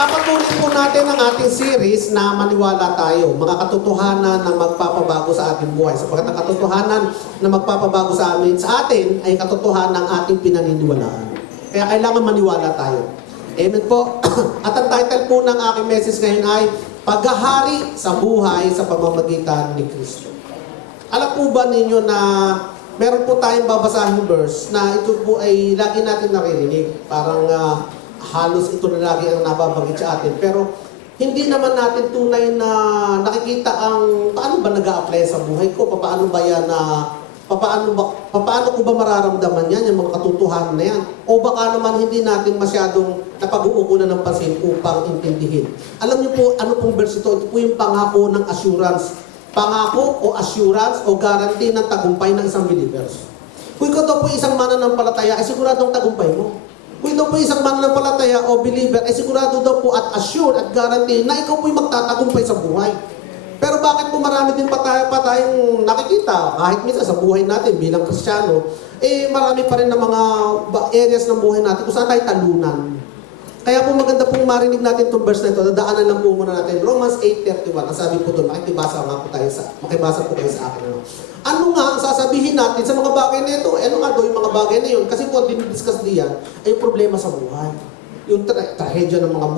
Papatuloy po natin ang ating series na Maniwala Tayo, mga katotohanan na magpapabago sa ating buhay. Sapagkat ang katotohanan na magpapabago sa atin ay katotohanan ng ating pinaniniwalaan. Kaya kailangan maniwala tayo. Amen po. At ang title po ng aking message ngayon ay Paghahari sa Buhay sa Pamamagitan ni Kristo. Alam po ba ninyo na meron po tayong babasahing verse na ito po ay lagi natin naririnig. Parang halos ito na lagi ang nababanggit sa atin. Pero hindi naman natin tunay na nakikita ang paano ba nag-a-apply sa buhay ko, paano ba yan paano ko ba mararamdaman yan, yung mga katotohanan na yan? O baka naman hindi natin masyadong napag-uukunan ng pansin upang intindihin. Alam niyo po, ano pong verse ito? Ito po yung pangako ng assurance. Pangako o assurance o guarantee ng tagumpay ng isang believers. Kung ikaw daw po isang mananampalataya, ay siguradong tagumpay mo. Kung ito po isang mananampalataya o believer, ay sigurado daw po at assure at guarantee na ikaw po'y magtatagumpay sa buhay. Pero bakit po marami din pa tayong nakikita, kahit minsan sa buhay natin bilang Kristiyano, marami pa rin na mga areas ng buhay natin kung saan tayo talunan. Kaya po maganda pong marinig natin itong verse na ito, dadaanan lang po muna natin. Romans 8:31, ang sabi po doon, makibasa po kayo sa akin. Ano nga ang sasabihin natin sa mga bagay na ito? Ano nga doon yung mga bagay na yun? Kasi po, dinidiscuss diyan ay problema sa buhay. Yung trahedya ng mga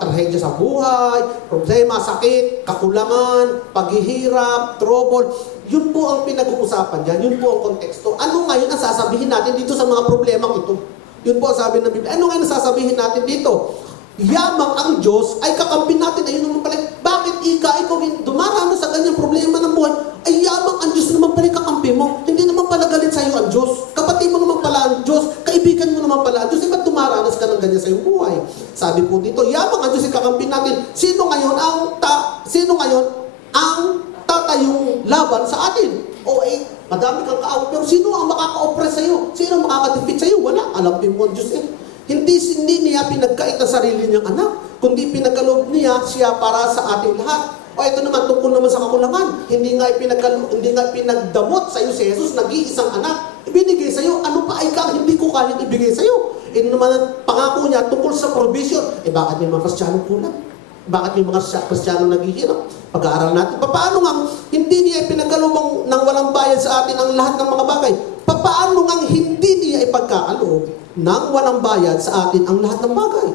trahedya sa buhay, problema, sakit, kakulangan, paghihirap, trouble. Yun po ang pinag-uusapan dyan. Yun po ang konteksto. Ano ngayon ang sasabihin natin dito sa mga problemang ito? Yun po ang sabi ng Biblia. Ano ngayon ang sasabihin natin dito? Yamang ang Diyos ay kakampi natin. Ayun naman pala. Bakit ikaw dumaranas sa ganyang problema ng buhay? Ay yamang ang Diyos naman pala kakampi mo. Hindi naman pala galit sa iyo ang Diyos. Kapatid mo naman pala ang Diyos. Kaibigan mo naman pala ang Diyos. Ba't dumaranas ka ng ganyan sa iyong buhay? Sabi po dito, yamang ang Diyos ay kakampi natin. Sino ngayon ang tatayong laban sa atin? O madami kang kaaway. Pero sino ang makaka-oppress sa iyo? Sino ang makaka-defeat sa iyo? Wala. Alam mo ang Diyos Hindi niya pinagkait ang sarili niyang anak, kundi pinagkaloob niya siya para sa ating lahat. O ito naman, tungkol naman sa kakulangan. Hindi nga pinagdamot sa iyo si Jesus, nag-iisang anak. Ibinigay sa iyo, ano pa ay hindi ko kaya ibigay sa iyo? Ito naman ang pangako niya tungkol sa provision. Bakit may mga Kristiyano kulang? Bakit may mga Kristiyano naghihirap? Pag-aaral natin. Paano nga hindi niya ipinagkaloob ng walang bayad sa atin ang lahat ng mga bagay? Paano nga hindi niya ipagkakaloob ng walang bayad sa atin ang lahat ng bagay?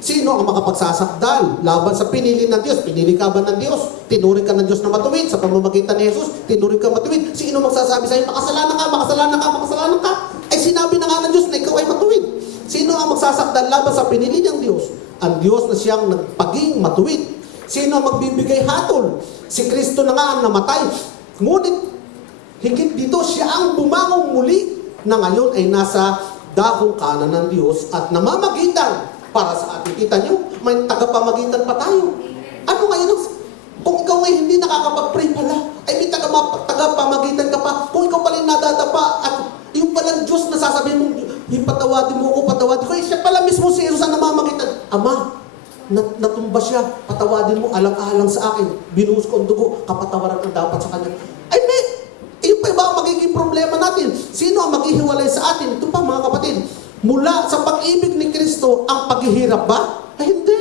Sino ang makapagsasakdal laban sa pinili ng Diyos? Pinili ka ba ng Diyos? Tinuring ka ng Diyos na matuwid sa pamamagitan ni Jesus? Tinuring ka matuwid? Sino magsasabi sa iyo, makasalanan ka? Ay sinabi na nga ng Diyos na ikaw ay matuwid. Sino ang magsasakdal laban sa pinili ng Diyos? Ang Diyos na siyang nagpaging matuwid. Sino ang magbibigay hatol? Si Kristo na nga ang namatay. Ngunit, higit dito, siya ang bumangong muli na ngayon ay nasa dakong kanan ng Diyos at namamagitan para sa atin. Kita nyo, may tagapamagitan pa tayo. Ano ngayon? Kung ikaw ngayon hindi nakakapag-pray pala, ay may tagapamagitan ka pa. Kung ikaw pala nadadapa at yung palang Diyos na sasabihin mo, patawadi mo ako, patawadi ko. Siya pala mismo si Jesus ang namamagitan. Ama, natumba siya, patawadin mo, alang-alang sa akin. Binuhos ko ang dugo, kapatawaran ang dapat sa kanya. Ay, may, yung pa ba ang magiging problema natin? Sino ang maghihiwalay sa atin? Ito pa mga kapatid, mula sa pag-ibig ni Kristo, ang paghihirap ba? Ay, hindi.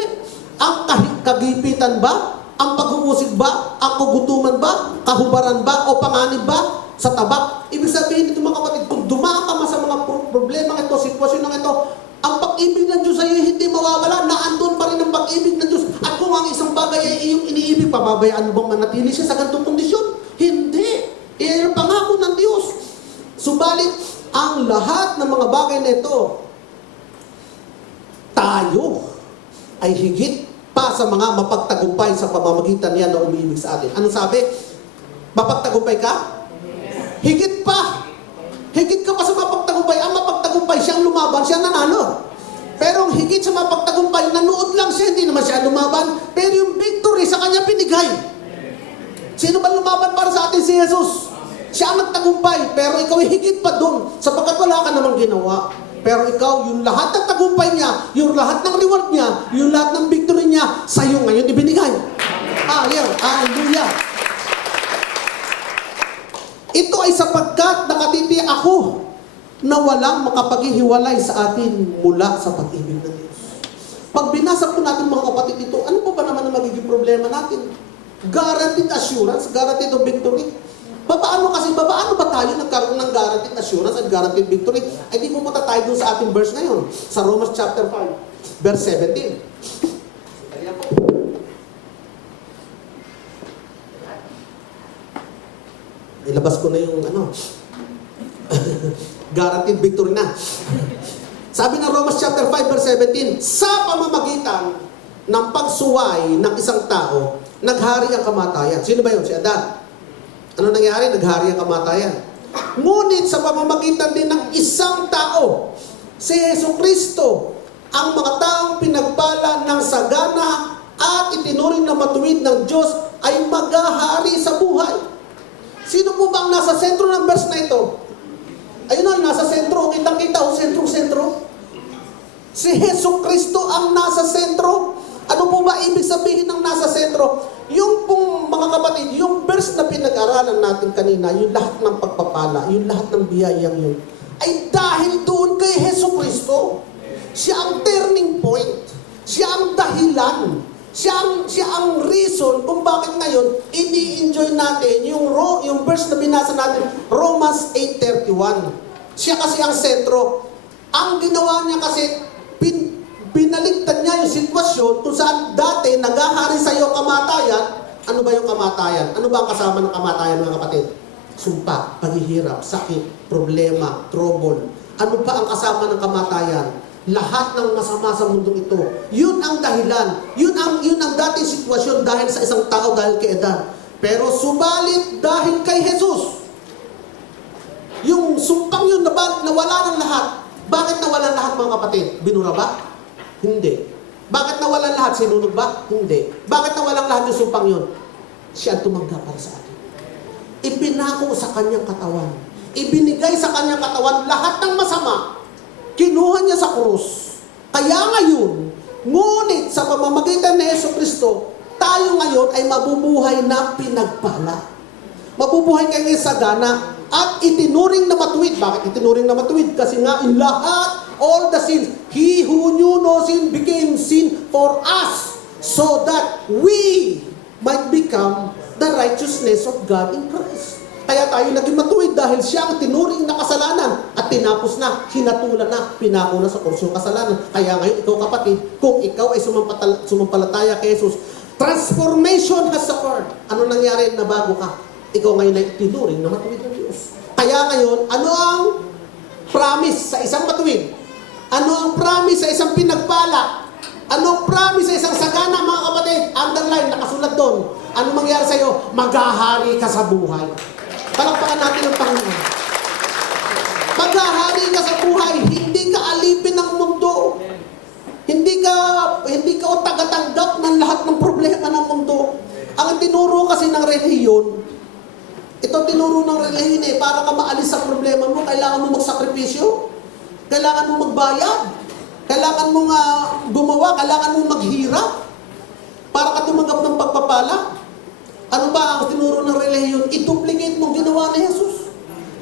Ang kagipitan ba? Ang pag-uusig ba? Ang kagutuman ba? Kahubaran ba? O panganib ba? Sa tabak? Ibig sabihin dito mga kapatid, kung dumaan ka sa mga problema ito, sitwasyon ng ito, ang pag-ibig ng Diyos ay hindi mawawala, naandun pa rin ang pag-ibig ng Diyos. At kung ang isang bagay ay iyong iniibig, pababayaan mo bang manatili siya sa ganitong kondisyon? Hindi. Iyan ang pangako ng Diyos. Subalit, ang lahat ng mga bagay na ito, tayo ay higit pa sa mga mapagtagumpay sa pamamagitan niya na umiibig sa atin. Anong sabi? Mapagtagumpay ka? Higit pa. Higit ka pa sa mapagtagumpay. Ang mapagtagumpay, siyang lumaban, siyang nanalo. Pero ang higit sa mapagtagumpay, nanood lang siya, hindi naman siya lumaban. Pero yung victory sa kanya pinigay. Sino ba lumaban para sa atin? Si Jesus. Siya ang nagtagumpay, pero ikaw ay higit pa doon, sapagkat wala ka namang ginawa. Pero ikaw, yung lahat ng tagumpay niya, yung lahat ng reward niya, yung lahat ng victory niya, sa'yo ngayon ibinigay. Hallelujah. Ito ay sapagkat nakatitiyak ako na walang makapaghihiwalay sa atin mula sa pag-ibig ng Diyos. Pag binasa po natin mga kapatid problema natin. Guaranteed assurance, guaranteed of victory. Paano ba tayo nagkaroon ng guaranteed assurance at guaranteed victory? Ay di pumunta tayo dun sa ating verse ngayon, sa Romans chapter 5, verse 17. Ayan po. Ilabas ko na yung guaranteed victory na. Sabi ng Romans chapter 5 verse 17, sa pamamagitan ng pagsuway ng isang tao, naghari ang kamatayan. Sino ba yun? Si Adan. Ano nangyari? Naghari ang kamatayan. Ngunit sa pamamagitan din ng isang tao, si Jesucristo, ang mga taong pinagpala ng sagana at itinuring na matuwid ng Diyos ay maghahari sa buhay. Sino po ba ang nasa sentro ng verse na ito? Ayun na, nasa sentro. Kitang-kita o sentro-sentro. Si Jesucristo ang nasa sentro. Ano po ba ibig sabihin ng nasa sentro? Yung pong mga kapatid, yung verse na pinag-aralan natin kanina, yung lahat ng pagpapala, yung lahat ng biyayang yun, ay dahil doon kay Jesucristo. Siya ang turning point. Siya ang dahilan. Siya ang reason kung bakit ngayon ini-enjoy natin yung verse na binasa natin, Romans 8:31. Siya kasi ang sentro. Ang ginawa niya kasi, binaligtad niya yung sitwasyon kung saan dati naghahari sa iyo kamatayan. Ano ba yung kamatayan? Ano ba ang kasama ng kamatayan, mga kapatid? Sumpa, paghihirap, sakit, problema, trouble. Ano ba ang kasama ng kamatayan? Lahat ng masama sa mundong ito. Yun ang dahilan. Yun ang dating sitwasyon dahil sa isang tao, dahil kay Adan. Pero subalit dahil kay Jesus, yung sumpang yun nawala ng lahat. Bakit nawala lahat, mga kapatid? Binura ba? Hindi. Bakit nawalan lahat? Sinunog ba? Hindi. Bakit nawalan lahat yung sumpang yun? Siya ang tumanggap para sa atin. Ipinako sa kanyang katawan. Ibinigay sa kanyang katawan lahat ng masama. Kinuha niya sa krus. Kaya ngayon, ngunit sa pamamagitan ni Jesucristo, tayo ngayon ay mabubuhay na pinagpala. Mabubuhay kayo sa gana at itinuring na matuwid. Bakit itinuring na matuwid? Kasi nga in lahat, all the sins, He who knew no sin became sin for us, so that we might become the righteousness of God in Christ. Kaya tayo naging matuwid dahil siya ang tinuring na kasalanan at tinapos na, hinatulan na, pinako na sa kurso ng kasalanan. Kaya ngayon, ikaw kapatid, kung ikaw ay sumampalataya kay Jesus, transformation has occurred. Ano nangyari na bago ka? Ikaw ngayon ay tinuring na matuwid ng Diyos. Kaya ngayon, ano ang promise sa isang matuwid? Ano ang promise sa isang pinagpala? Ano ang promise sa isang sagana, mga kapatid? Underline, nakasulat doon. Ano mangyari sa iyo? Maghahari ka sa buhay. Palakpakan natin ang Panginoon. Maghahari ka sa buhay. Hindi ka alipin ng mundo. Hindi ka tagatanggap ng lahat ng problema ng mundo. Ang tinuro kasi ng relihiyon, ito tinuro ng relihiyon para ka maalis sa problema mo, kailangan mo magsakripisyo. Kailangan mo magbayad. Kailangan mo gumawa. Kailangan mo maghirap para ka tumanggap ng pagpapala. Ano ba ang tinuro ng relihiyon? I-duplicate mo ginawa ni Jesus.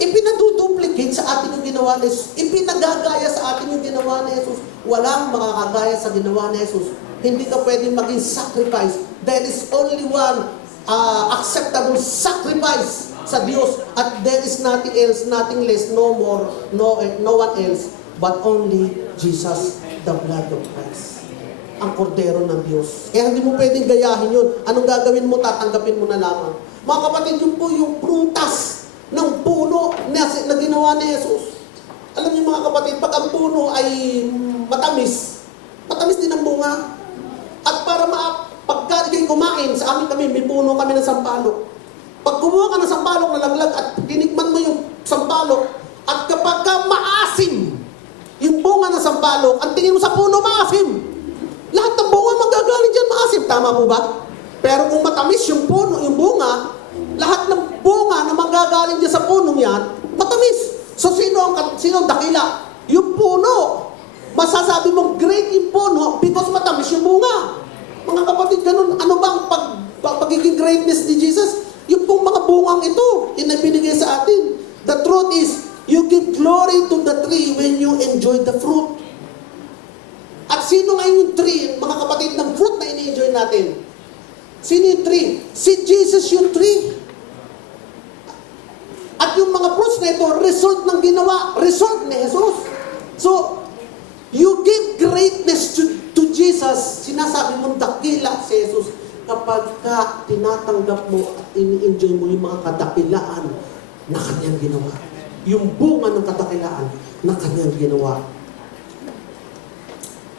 Ipinaduduplicate sa atin yung ginawa ni Jesus. Ipinagagaya sa atin yung ginawa ni Jesus. Walang makakagaya sa ginawa ni Jesus. Hindi ka pwedeng maging sacrifice. There is only one acceptable sacrifice sa Diyos. At there is nothing else, nothing less, no more, no one else, but only Jesus, the blood of Christ. Ang kordero ng Diyos. Kaya hindi mo pwedeng gayahin yun. Anong gagawin mo? Tatanggapin mo na lamang. Mga kapatid, yun po yung prutas ng puno na ginawa ni Jesus. Alam niyo mga kapatid, pag ang puno ay matamis din ang bunga. At para pagka ikay kumain, sa amin kami, may puno kami ng sampalok. Pag kumuha ka ng sampalok na laglag at tinikman mo yung sampalok, at kapag ka maasim yung bunga ng sampalok, ang tingin mo sa puno, maasim. Lahat ng bunga magagaling dyan, maasim. Tama po ba? Pero kung matamis yung puno, yung bunga, lahat ng bunga na magagaling dyan sa punong yan, matamis. So sino ang dakila? Yung puno. Masasabi mong great yung puno because matamis yung bunga. Mga kapatid, ganun. Ano ba ang pagiging greatness ni Jesus? Yung pong mga bungang ito, inabinigay sa atin. The truth is, you give glory to the tree when you enjoy the fruit. At sino ngayon yung tree, mga kapatid, ng fruit na ini-enjoy natin? Sino yung tree? Si Jesus yung tree. At yung mga fruits na ito, result ng ginawa, result ni Jesus. So, you give greatness to Jesus, sinasabi mong dakila si Jesus, kapag ka tinatanggap mo at ini-enjoy mo yung mga kadakilaan na kanyang ginawa. Yung bunga ng kadakilaan na kanyang ginawa.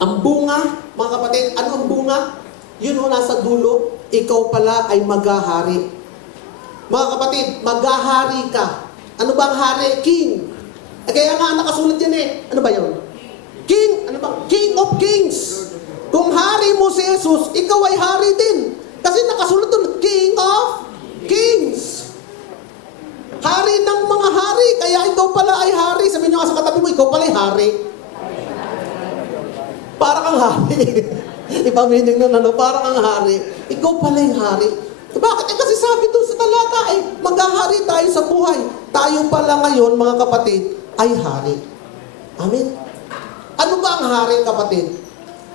Ang bunga, mga kapatid, ano ang bunga? Yun o nasa dulo, ikaw pala ay maghahari. Mga kapatid, maghahari ka. Ano ba ang hari? King. Kaya nga nakasulat yan eh. Ano ba yun? King. Ano ba? King of Kings. Kung hari mo si Jesus, ikaw ay hari din. Kasi nakasulat doon, King of Kings. Hari ng mga hari. Kaya ikaw pala ay hari. Sabihin nyo nga sa katabi mo, ikaw pala ay hari. Para kang hari. Ipaminig nun, ano? Para kang hari. Ikaw pala ay hari. Bakit? Kasi sabi doon sa talata, maghahari tayo sa buhay. Tayo pala ngayon, mga kapatid, ay hari. Amen? Ano ba ang hari, kapatid?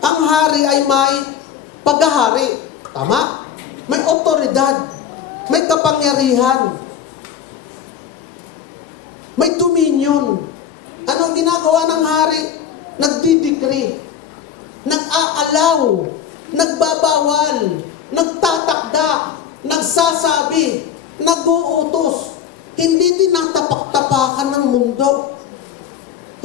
Ang hari ay may paghahari. Tama? May otoridad. May kapangyarihan. May dominion. Ano ang ginagawa ng hari? Nagdidecree. Nag-aalaw. Nagbabawal. Nagtatakda. Nagsasabi. Nag-uutos. Hindi tinatapak-tapakan ng mundo.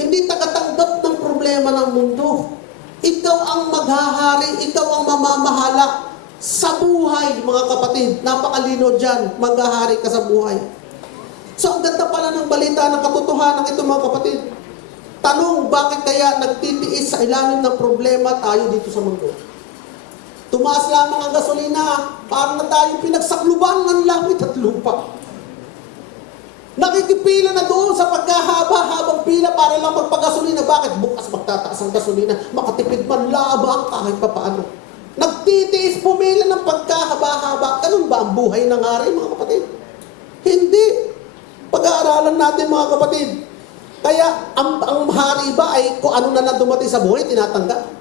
Hindi tagatanggap ng problema ng mundo. Ikaw ang maghahari, ikaw ang mamamahala sa buhay, mga kapatid. Napakalino dyan, maghahari ka sa buhay. So, ang ganda pala ng balita ng katotohanan ito, mga kapatid. Tanong, bakit kaya nagtitiis sa ilalim ng problema tayo dito sa mundo? Tumaas lamang ang gasolina, parang na tayo pinagsakluban ng langit at lupa. Nakikipila na doon sa pagkahaba-habang pila para lang magpagasolina. Bakit? Bukas magtataas ang gasolina. Makatipid man labang kahit pa paano. Nagtitiis pumila ng pagkahaba-haba. Ganun ba ang buhay ng hari, mga kapatid? Hindi. Pag-aaralan natin, mga kapatid. Kaya, ang hari ba ay kung ano na lang dumating sa buhay, tinatanggap?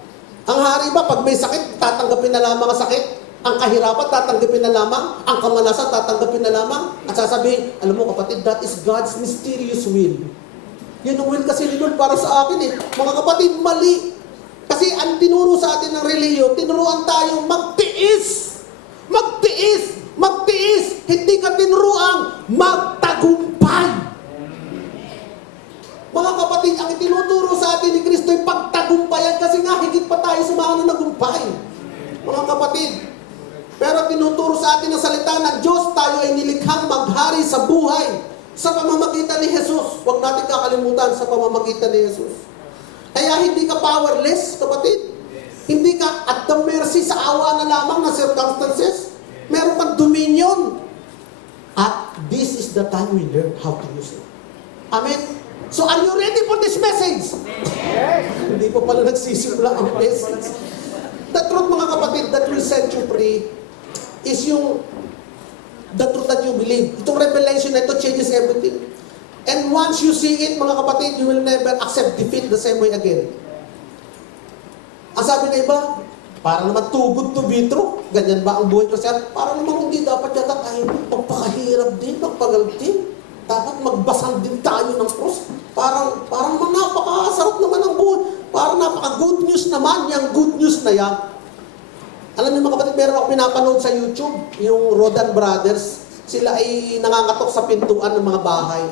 Ang hari ba, pag may sakit, tatanggapin na lamang ang sakit? Ang kahirapan, tatanggapin na lamang. Ang kamalasan, tatanggapin na lamang. At sasabihin, alam mo kapatid, that is God's mysterious will. Yun ang will kasi ni Lord para sa akin eh. Mga kapatid, mali. Kasi ang tinuro sa atin ng relihiyon, tinuruan tayong magtiis. Magtiis. Magtiis. Hindi ka tinuruan magtagumpay. Mga kapatid, ang itinuturo sa atin ni Kristo ay pagtagumpayan kasi nga higit pa tayo sa mga nagumpay. Mga kapatid, pero tinuturo sa atin ang salita ng Diyos, tayo ay nilikhang maghari sa buhay sa pamamagitan ni Jesus. Huwag natin kakalimutan sa pamamagitan ni Jesus. Kaya hindi ka powerless, kapatid. Hindi ka at the mercy sa awa na lamang ng circumstances. Meron kang dominion. At this is the time we learn how to use it. Amen? So are you ready for this message? Yes. Hindi pa pala nagsisimula ang message. The truth, mga kapatid, that will set you free is yung the truth that you believe. Itong revelation na ito changes everything. And once you see it, mga kapatid, you will never accept defeat the same way again. Ang sabi na iba, para naman too good to be true. Ganyan ba ang buhay Kristiyan? Para naman hindi dapat yata tayo magpakahirap din, magpagaltin. Dapat magbasang din tayo ng cross. Parang napakasarap naman ang buhay. Parang napaka-good news naman, yung good news na yan. Alam niyo mga kapatid, meron ako pinapanood sa YouTube, yung Rodan Brothers. Sila ay nangangatok sa pintuan ng mga bahay.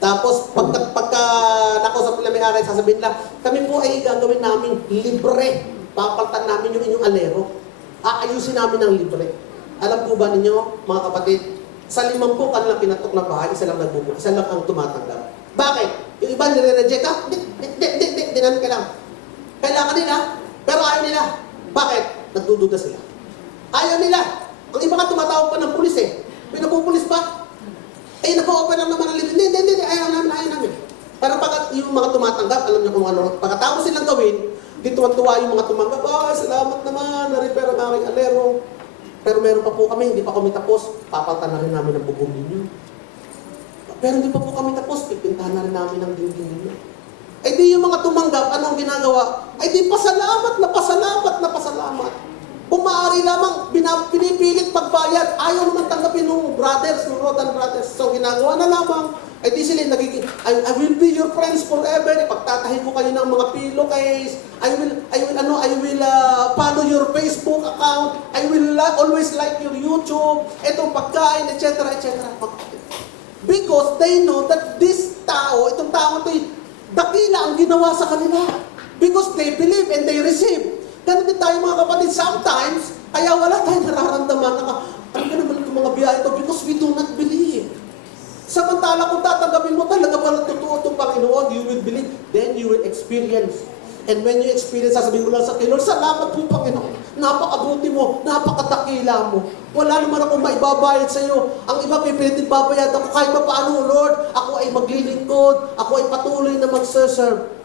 Tapos, pagka nakausap nila may-ari, sasabihin lang, kami po ay gagawin namin libre. Papaltan namin yung inyong alero. Aayusin namin ng libre. Alam po ba ninyo, mga kapatid, sa 50 kanilang pinatok na bahay, isa lang nagbubuo, isa lang ang tumatanggap. Bakit? Yung iba nire-reject ka? Di namin kailangan. Kailangan nila, pero ayaw nila. Bakit? Nagdududa sila. Ayaw nila. Ang iba ka tumatawag pa ng pulis eh. May napupulis pa. Eh, nag-o-open lang naman ang libre. Hindi, ayaw namin. Pero pag yung mga tumatanggap, alam niyo kung ano, pagkatapos silang gawin, di tuwan-tuwa yung mga tumanggap, salamat naman, na-repair ang aking alero. Pero meron pa po kami, hindi pa kami tapos, papaltan na rin namin ang bubong ninyo. Pero hindi pa po kami tapos, pipintahan na rin namin ang dingding ninyo. Ay di yung mga tumanggap, anong ginagawa? Ay di pasalamat na pasalamat. Kung maaari lamang, pinipilit magbayad, ayaw naman tanggapin ng brothers, ng Rodan brothers. So, ginagawa na lamang, ay di sila nagiging, I will be your friends forever. Ipagtatahin ko kayo ng mga pillowcase. I will follow your Facebook account. I will always like your YouTube. Itong pagkain, etc., etc. Because they know that this tao, itong tao ito, dakila ang ginawa sa kanila. Because they believe and they receive. Ganun din tayo mga kapatid, sometimes, kaya wala tayong nararamdaman na, ano ka naman itong mga biyahe ito? Because we do not believe. Samantala kung tatanggapin mo talaga pala totoo itong Panginoon, you will believe, then you will experience. And when you experience, sasabihin mo lang sa Lord, salamat po Panginoon, napakabuti mo, napakadakila mo. Wala naman akong maibabayad sa iyo. Ang iba pipilitin babayad ako kahit pa paano, Lord, ako ay maglilingkod, ako ay patuloy na mag-serve.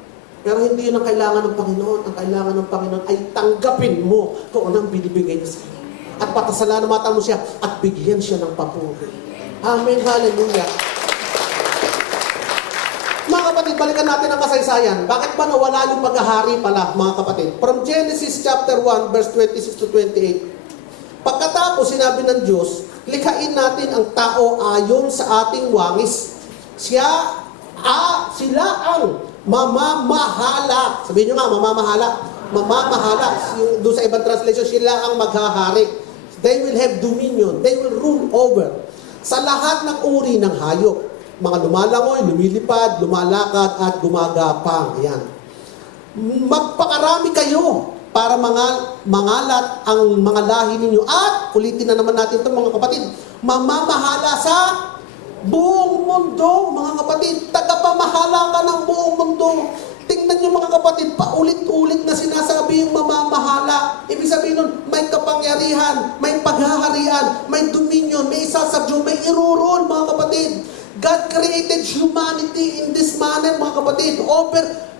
Pero hindi yun ang kailangan ng Panginoon. Ang kailangan ng Panginoon ay tanggapin mo kung anong binibigay niya sa iyo. At patasalamatan mo siya at bigyan siya ng papuri. Amen. Hallelujah. Mga kapatid, balikan natin ang kasaysayan. Bakit ba nawala yung paghahari pala, mga kapatid? From Genesis chapter 1, verse 26 to 28. Pagkatapos, sinabi ng Diyos, likhain natin ang tao ayon sa ating wangis. Sila ang mamamahala. Sabihin nyo nga, mamamahala. Mamamahala. Doon sa ibang translation, sila ang maghahari. They will have dominion. They will rule over. Sa lahat ng uri ng hayop. Mga lumalangoy, lumilipad, lumalakad, at gumagapang. Ayan. Magpakarami kayo para mangalat ang mga lahi ninyo. At, ulitin na naman natin ito mga kapatid, mamamahala sa buong mundo, mga kapatid. Tagapamahala ka ng buong mundo. Tingnan nyo mga kapatid, paulit-ulit na sinasabi yung mamamahala. Ibig sabihin nun, may kapangyarihan, may paghaharian, may dominion, may isasabyo, may irurun, mga kapatid. God created humanity in this manner, mga kapatid.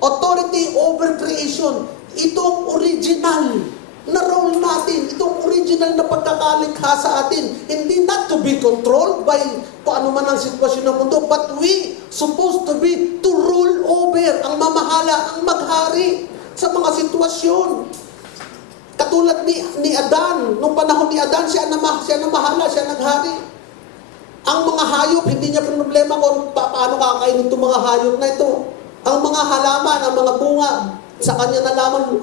Authority over creation. Itong original na role natin, itong original na pagkakalikha sa atin, hindi not to be controlled by kung ano man ang sitwasyon ng mundo, but we supposed to be to rule over, ang mamahala, ang maghari sa mga sitwasyon. Katulad ni Adan, nung panahon ni Adan, siya na mahala, siya naghari. Ang mga hayop, hindi niya problema kung paano kakainin itong mga hayop na ito. Ang mga halaman, ang mga bunga, sa kanya na lamang,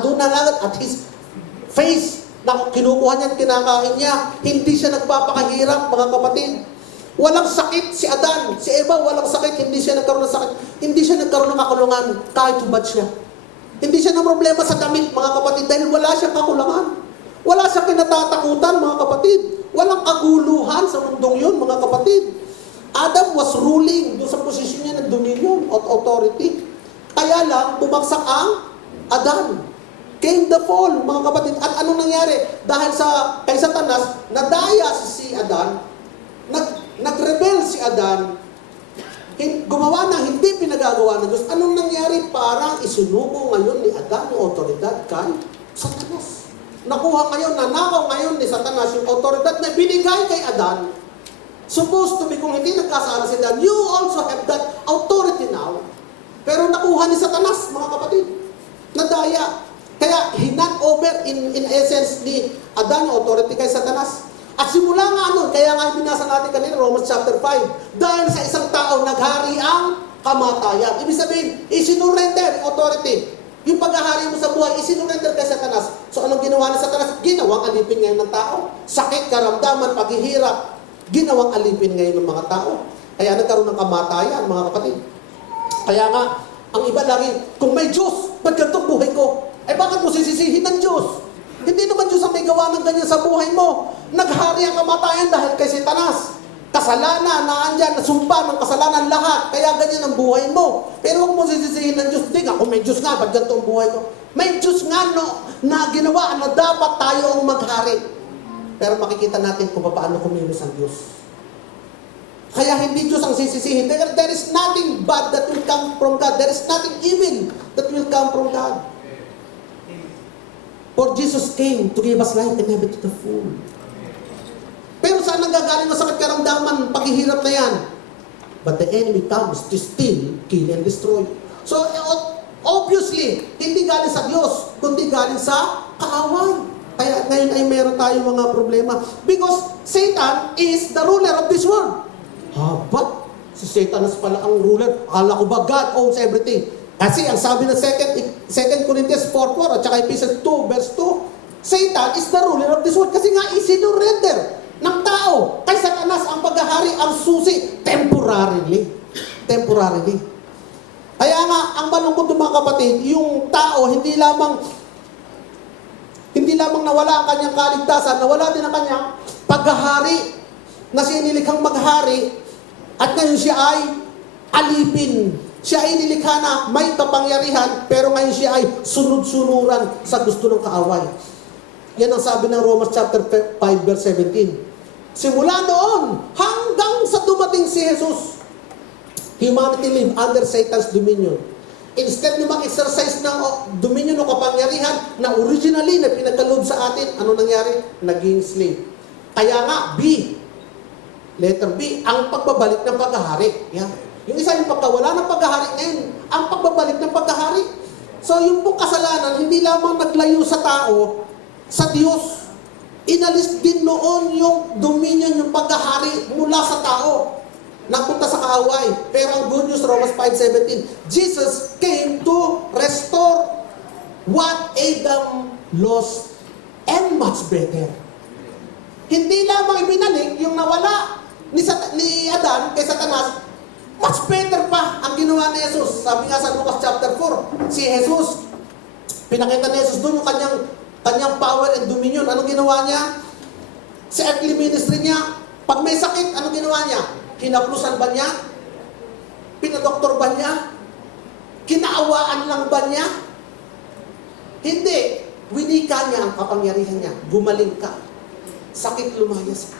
doon na lang at his face na kinukuha niya at kinakain niya. Hindi siya nagpapakahirap, mga kapatid. Walang sakit si Adan. Si Eva, walang sakit. Hindi siya nagkaroon ng sakit. Hindi siya nagkaroon ng kakulangan kahit hubad siya. Hindi siya na problema sa damit, mga kapatid, dahil wala siyang kakulangan. Wala siyang kinatatakutan, mga kapatid. Walang kaguluhan sa mundong yun, mga kapatid. Adam was ruling doon sa posisyon niya ng dominion at authority. Kaya lang, bumagsak ang Adan. Came the fall, mga kapatid. At anong nangyari? Dahil kay Satanas, nadaya si Adan, nag-rebel si Adan, gumawa ng hindi pinagagawa ng Diyos. Anong nangyari? Parang isunuko ngayon ni Adan yung otoridad kay Satanas. Nakuha ngayon, nanakaw ngayon ni Satanas yung otoridad na binigay kay Adan. Supposed to be, kung hindi nagkasala si Adan, you also have that authority now. Pero nakuha ni Satanas, mga kapatid. Nadaya. Kaya, hinan over in essence ni Adan yung authority kay Satanas. At simula nga nun, kaya nga binasa natin kanina, Romans chapter 5, dahil sa isang tao, naghari ang kamatayan. Ibig sabihin, isinurrender authority. Yung paghahari mo sa buhay, isinurrender kay Satanas. So anong ginawa ni Satanas? Ginawang alipin ngayon ng tao. Sakit, karamdaman, paghihirap, ginawang alipin ngayon ng mga tao. Kaya nagkaroon ng kamatayan, mga kapatid. Kaya nga, ang iba lagi, kung may Diyos, ba't ganitong buhay ko? Eh bakit mo sisisihin ng Diyos? Hindi naman Diyos ang may gawa ng ganyan sa buhay mo. Naghari ang kamatayan dahil kay Satanas. Kasalanan, naandyan, nasumpa ng kasalanan lahat. Kaya ganyan ang buhay mo. Pero huwag mo sisisihin ng Diyos. Hindi nga, kung may Diyos nga, ba't ganito ang buhay ko? May Diyos nga na ginawa na dapat tayo ang maghari. Pero makikita natin kung paano kumilos ang Diyos. Kaya hindi Diyos ang sisisihin. There is nothing bad that will come from God. There is nothing evil that will come from God. For Jesus came to give us life and have it to the full. Pero saan nanggagaling masakit karamdaman, paghihirap na yan? But the enemy comes to steal, kill, and destroy. So, obviously, hindi galing sa Diyos, kundi galing sa kaaway. ngayon ay meron tayong mga problema. Because Satan is the ruler of this world. Haba, si Satanas pala ang ruler. Akala ko ba God owns everything? Kasi ang sabi ng 2 Corinthians 4:4 at saka Ephesians 2 verse 2, Satan is the ruler of this world. Kasi nga isinurrender ng tao kay Satanas ang paghahari, ang susi, temporarily. Temporarily. Kaya nga, ang malungkot ng mga kapatid, yung tao hindi lamang nawala ang kanyang kaligtasan, nawala din ang kanyang paghahari, na siya nilikhang maghari, at ngayon siya ay alipin. Siya ay nilikha na may kapangyarihan, pero ngayon siya ay sunod-sunuran sa gusto ng kaaway. Yan ang sabi ng Romans chapter 5 verse 17. Simula noon hanggang sa dumating si Jesus, humanity lived under Satan's dominion. Instead na mag-exercise ng dominion o kapangyarihan na originally na pinagkaloob sa atin, ano nangyari? Naging slave. Kaya nga, letter B, ang pagbabalik ng paghahari. Yeah. Yung isa yung pagkawala ng paghahari, ngayon, ang pagbabalik ng paghahari. So yung pong kasalanan, hindi lamang naglayo sa tao, sa Diyos. Inalis din noon yung dominion, yung paghahari mula sa tao. Napunta sa kaaway. Pero ang good news, Romans 5:17, Jesus came to restore what Adam lost and much better. Hindi lamang ibinalik yung nawala ni Adan kay Satanas, much better pa ang ginawa ni Jesus. Sabi nga sa Lucas chapter 4, si Jesus, pinakita ni Jesus doon yung kanyang power and dominion. Anong ginawa niya? Sa earthly ministry niya, pag may sakit, anong ginawa niya? Kinaplusan ba niya? Pinadoktor ba niya? Kinaawaan lang ba niya? Hindi. Winika niya ang kapangyarihan niya. Gumaling ka. Sakit lumayas.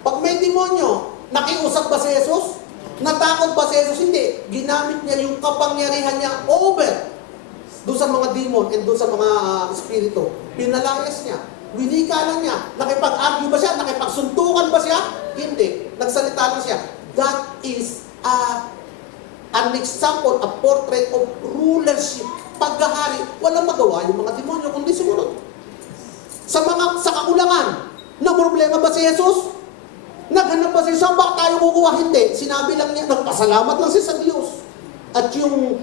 Pag may demonyo, nakiusap ba si Jesus? Natakot ba si Jesus? Hindi. Ginamit niya yung kapangyarihan niya over doon sa mga demon and doon sa mga espiritu. Pinalayas niya. Winika lang niya. Nakipag-argue ba siya? Nakipagsuntukan ba siya? Hindi. Nagsalita lang siya. That is an example, a portrait of rulership. Paghahari, walang magawa yung mga demonyo kundi sumunod. Sa kakulangan, na problema ba si Jesus? Naghanap ba si Jesus? Bakit tayo kukuha? Hindi. Sinabi lang niya, nagpasalamat lang siya sa Diyos. At yung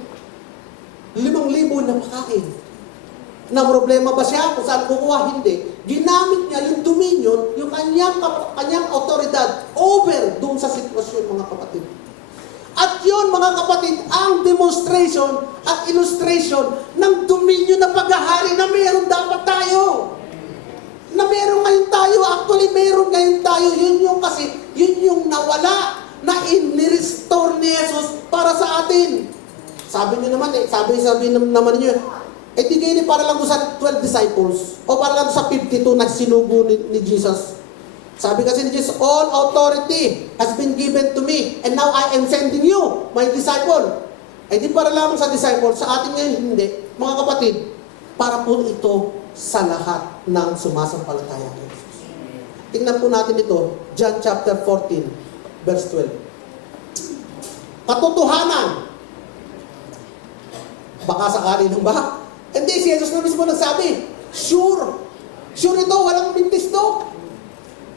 5,000 na makain. Na problema ba siya? Kung saan kukuha? Hindi. Ginamit niya yung dominion, yung kanyang autoridad over doon sa sitwasyon, mga kapatid. At yun, mga kapatid, ang demonstration at illustration ng dominion na paghahari na meron dapat tayo. Na meron ngayon tayo. Actually, meron ngayon tayo. Yun yung nawala na in-restore ni Jesus para sa atin. Sabi niyo naman sabi naman niyo, di ganyan para lang doon sa 12 disciples o para lang doon sa 52 na sinugo ni Jesus. Sabi kasi ni Jesus, all authority has been given to me and now I am sending you, my disciple. Di para lang sa disciple, sa atin ngayon hindi. Mga kapatid, para po ito sa lahat ng sumasampalataya kay Jesus. Tingnan po natin ito, John chapter 14, verse 12. Katotohanan. Baka sakali lang ba? Hindi, si Jesus na mismo nagsabi, sure ito, walang mintis to.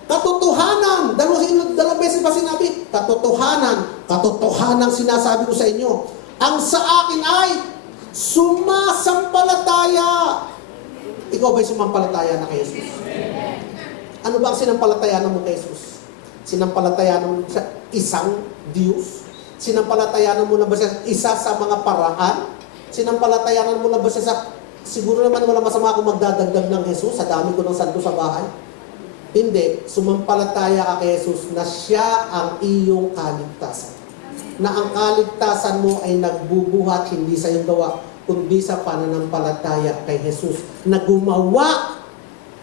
Katotohanan. Dalawang beses pa sinabi, katotohanan sinasabi ko sa inyo. Ang sa akin ay sumasampalataya. Ikaw ba'y sumampalataya na kay Jesus? Ano ba ang sinampalatayanan mo kay Jesus? Sinampalatayanan mo sa isang Diyos? Sinampalatayanan mo na ba siya isa sa mga paraan? Sinampalatayanan mo na ba siya sa... Siguro naman wala masama kung magdadagdag ng Jesus sa dami ko ng santo sa bahay. Hindi. Sumampalataya ka kay Jesus na siya ang iyong kaligtasan. Na ang kaligtasan mo ay nagbubuhat hindi sa iyong gawa, kundi sa pananampalataya kay Jesus na gumawa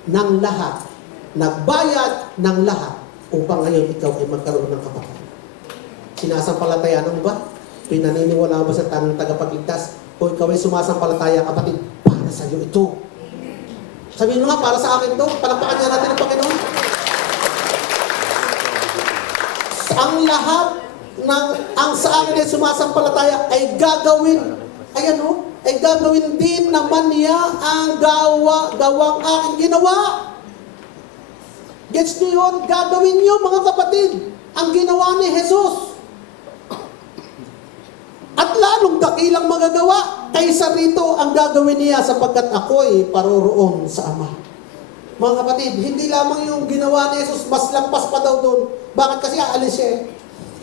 ng lahat, nagbayad ng lahat upang ngayon ikaw ay magkaroon ng kapatawaran. Sinasampalatayanan mo ba? Pinaniniwala ba sa tanang tagapagligtas? Kung ikaw ay sumasampalataya, kapatid, para sa iyo ito. Sabihin mo nga, para sa akin ito. Palakpakan niya natin ang Panginoon. Ang lahat ang sa akin ay sumasampalataya ay gagawin. Ay gagawin din naman niya ang gawang aking ginawa. Gets nyo yun? Gagawin nyo, mga kapatid, ang ginawa ni Jesus. At lalong dakilang magagawa kaysa rito ang gagawin niya sapagkat ako'y paroroon sa Ama. Mga kapatid, hindi lamang yung ginawa ni Jesus, mas lampas pa daw doon. Bakit? Kasi aalis siya eh.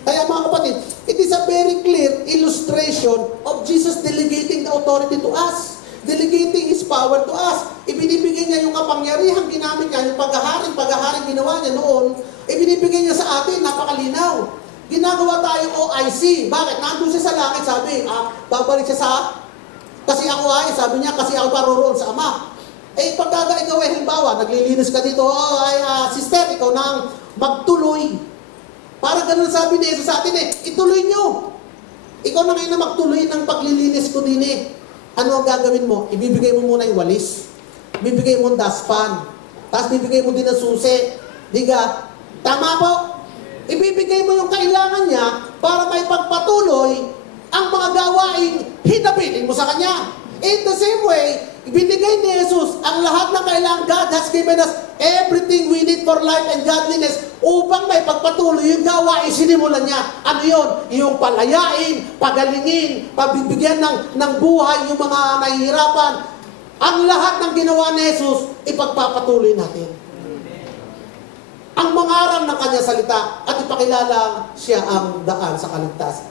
Kaya mga kapatid, it is a very clear illustration of Jesus delegating the authority to us. Delegating His power to us. Ibinibigay niya yung kapangyarihan, ginamit niya, yung paghaharing ginawa niya noon, ibinibigay niya sa atin, napakalinaw. Ginagawa tayong OIC. Bakit? Nandun siya sa langit, sabi, babalik siya sa, kasi ako ay, sabi niya, kasi ako paroroon sa Ama. Eh, pagkaga ikaw ay halimbawa, naglilinis ka dito, sister, ikaw nang magtuloy. Para ganun sabi ni Jesus sa atin ituloy nyo. Ikaw na ngayon na magtuloy ng paglilinis ko din Ano ang gagawin mo? Ibibigay mo muna yung walis. Ibibigay mo yung dustpan. Tapos bibigay mo din ang susi. Diga? Tama po? Ibibigay mo yung kailangan niya para may pagpatuloy ang mga gawain hinabilin mo sa Kanya. In the same way, binigay ni Jesus ang lahat ng kailangan. God has given us everything we need for life and godliness upang may pagpatuloy yung gawain sinimulan niya. Ano yun? Yung palayain, pagalingin, pabibigyan ng buhay yung mga nahihirapan. Ang lahat ng ginawa ni Jesus, ipagpapatuloy natin. Ang mangaral ng Kanya salita at ipakilala siya ang daan sa kaligtasan.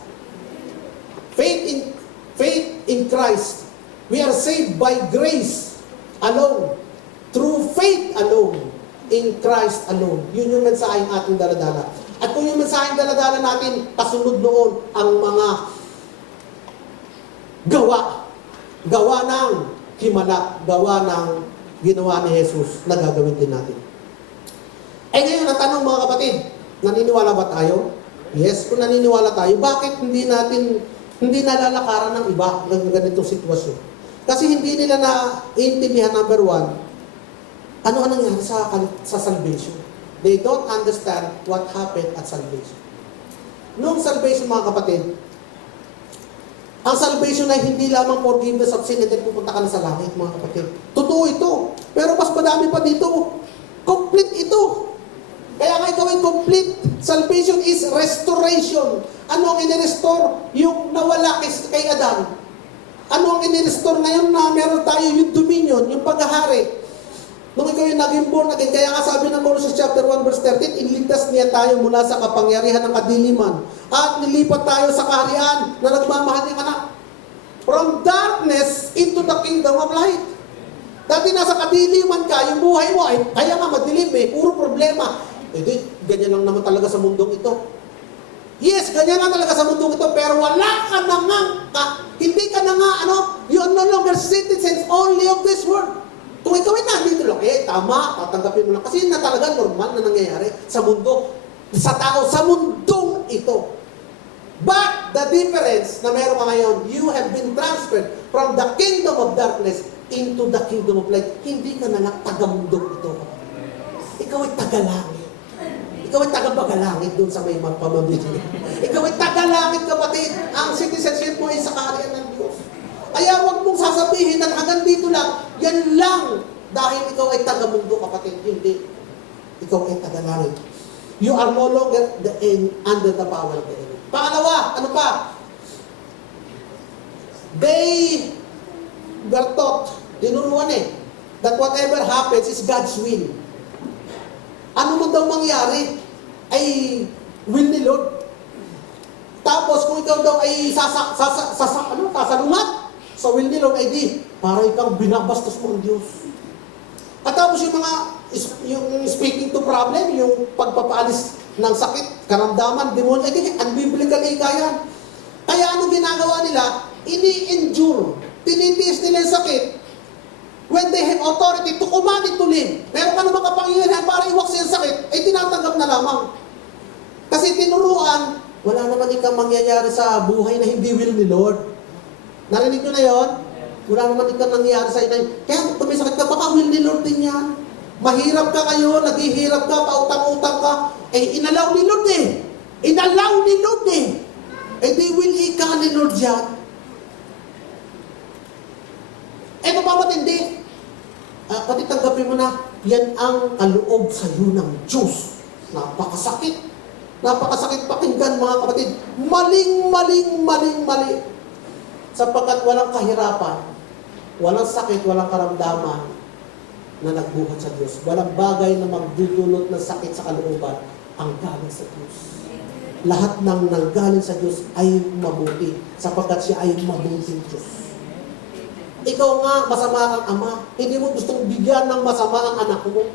Faith in Christ. We are saved by grace alone, through faith alone, in Christ alone. Yun yung mensaheng ating daladala. At kung yung mensaheng daladala natin, kasunod noon ang mga gawa ng himala, gawa ng ginawa ni Jesus na gagawin din natin. Eh ngayon, ang tanong mga kapatid, naniniwala ba tayo? Yes, kung naniniwala tayo, bakit hindi nalalakaran ng iba ng ganitong sitwasyon? Kasi hindi nila naiintindihan, number one, ano ang nangyari sa salvation. They don't understand what happened at salvation. Noong salvation, mga kapatid, ang salvation ay hindi lamang forgiveness of sin and then pupunta ka na sa langit, mga kapatid. Totoo ito. Pero mas madami pa dito. Complete ito. Kaya nga ikaw ay complete. Salvation is restoration. Ano ang inirestore? Yung nawala kay Adan. Ano ang inirestore ngayon na meron tayo yung dominion, yung paghahari. Nung ikaw yung naging born again, kaya nga sabi ng Colossians chapter 1 verse 13, inligtas niya tayo mula sa kapangyarihan ng kadiliman at nilipat tayo sa kaharian na nagmamahal niyang anak. From darkness into the kingdom of light. Dati nasa kadiliman ka, yung buhay mo ay kaya nga madilim puro problema. Ganyan lang naman talaga sa mundong ito. Yes, ganyan nga talaga sa mundong ito, pero wala ka na nga, hindi ka na nga, you are no longer citizens only of this world. Kung ikaw ay nandito lang, tama, tatanggapin mo lang. Kasi yun na talaga normal na nangyayari sa mundo, sa tao, sa mundong ito. But the difference na meron ka ngayon, you have been transferred from the kingdom of darkness into the kingdom of light. Hindi ka na lang taga-mundong ito. Ikaw ay taga-langit. Ikaw ay taga-bagalangit doon sa may pamamili. Ikaw ay taga-langit, kapatid. Ang citizenship mo ay sa kaharian ng Diyos. Kaya huwag mong sasabihin na hanggang dito lang, yan lang. Dahil ikaw ay taga-mundo, kapatid. Hindi. Ikaw ay taga-langit. You are no longer under the power of the enemy. Pangalawa, ano pa? They were taught, dinuruan that whatever happens is God's will. Ano man daw mangyari, ay will ni Lord. Tapos kung ikaw daw ay sasalungat sa will ni Lord, ay di, para ikaw binabastos mo ang Diyos. At tapos yung speaking to problem, yung pagpapaalis ng sakit, karamdaman, demonyo, ay di, unbiblical yan. Kaya anong ginagawa nila? Ini-endure. Tinitiis nila yung sakit. When they have authority to command it to live, meron ka naman kapangyarihan para iwaksin ang sakit, ay tinatanggap na lamang. Kasi tinuruan, wala naman ikang mangyayari sa buhay na hindi will ni Lord. Narinig nyo na yon? Wala naman ikang nangyayari sa inyo. Kaya kung may sakit ka, baka will ni Lord din yan. Mahirap ka kayo, naghihirap ka, pautang-utang ka, inalaw ni Lord Inalaw ni Lord di will ika ni Lord yan. Ito pa matindi. Pati tanggapin mo na, Yan ang kaloob sa iyo ng Diyos. Napakasakit. Napakasakit pakinggan mga kapatid. Mali. Sapagkat walang kahirapan, walang sakit, walang karamdaman na nagbuhat sa Diyos. Walang bagay na magdudulot ng sakit sa kalooban ang galing sa Diyos. Lahat ng nanggaling sa Diyos ay mabuti sapagkat siya ay mabuting Diyos. Ikaw nga, masama kang ama. Hindi mo gustong bigyan ng masama ang anak mo.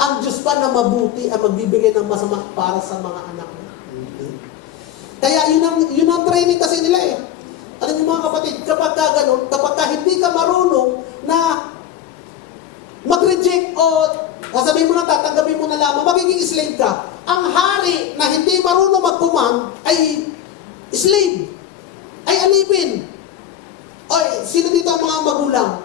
Ang Diyos pa na mabuti ang magbibigay ng masama para sa mga anak mo. Hindi. Kaya yun ang training kasi nila eh. Alam niyo mga kapatid, kapag ka ganun, kapag ka hindi ka marunong na mag-reject o sasabihin mo na, tatanggapin mo na lamang, magiging slave ka. Ang hari na hindi marunong mag-command ay slave, ay alipin. Oy, sino dito ang mga magulang?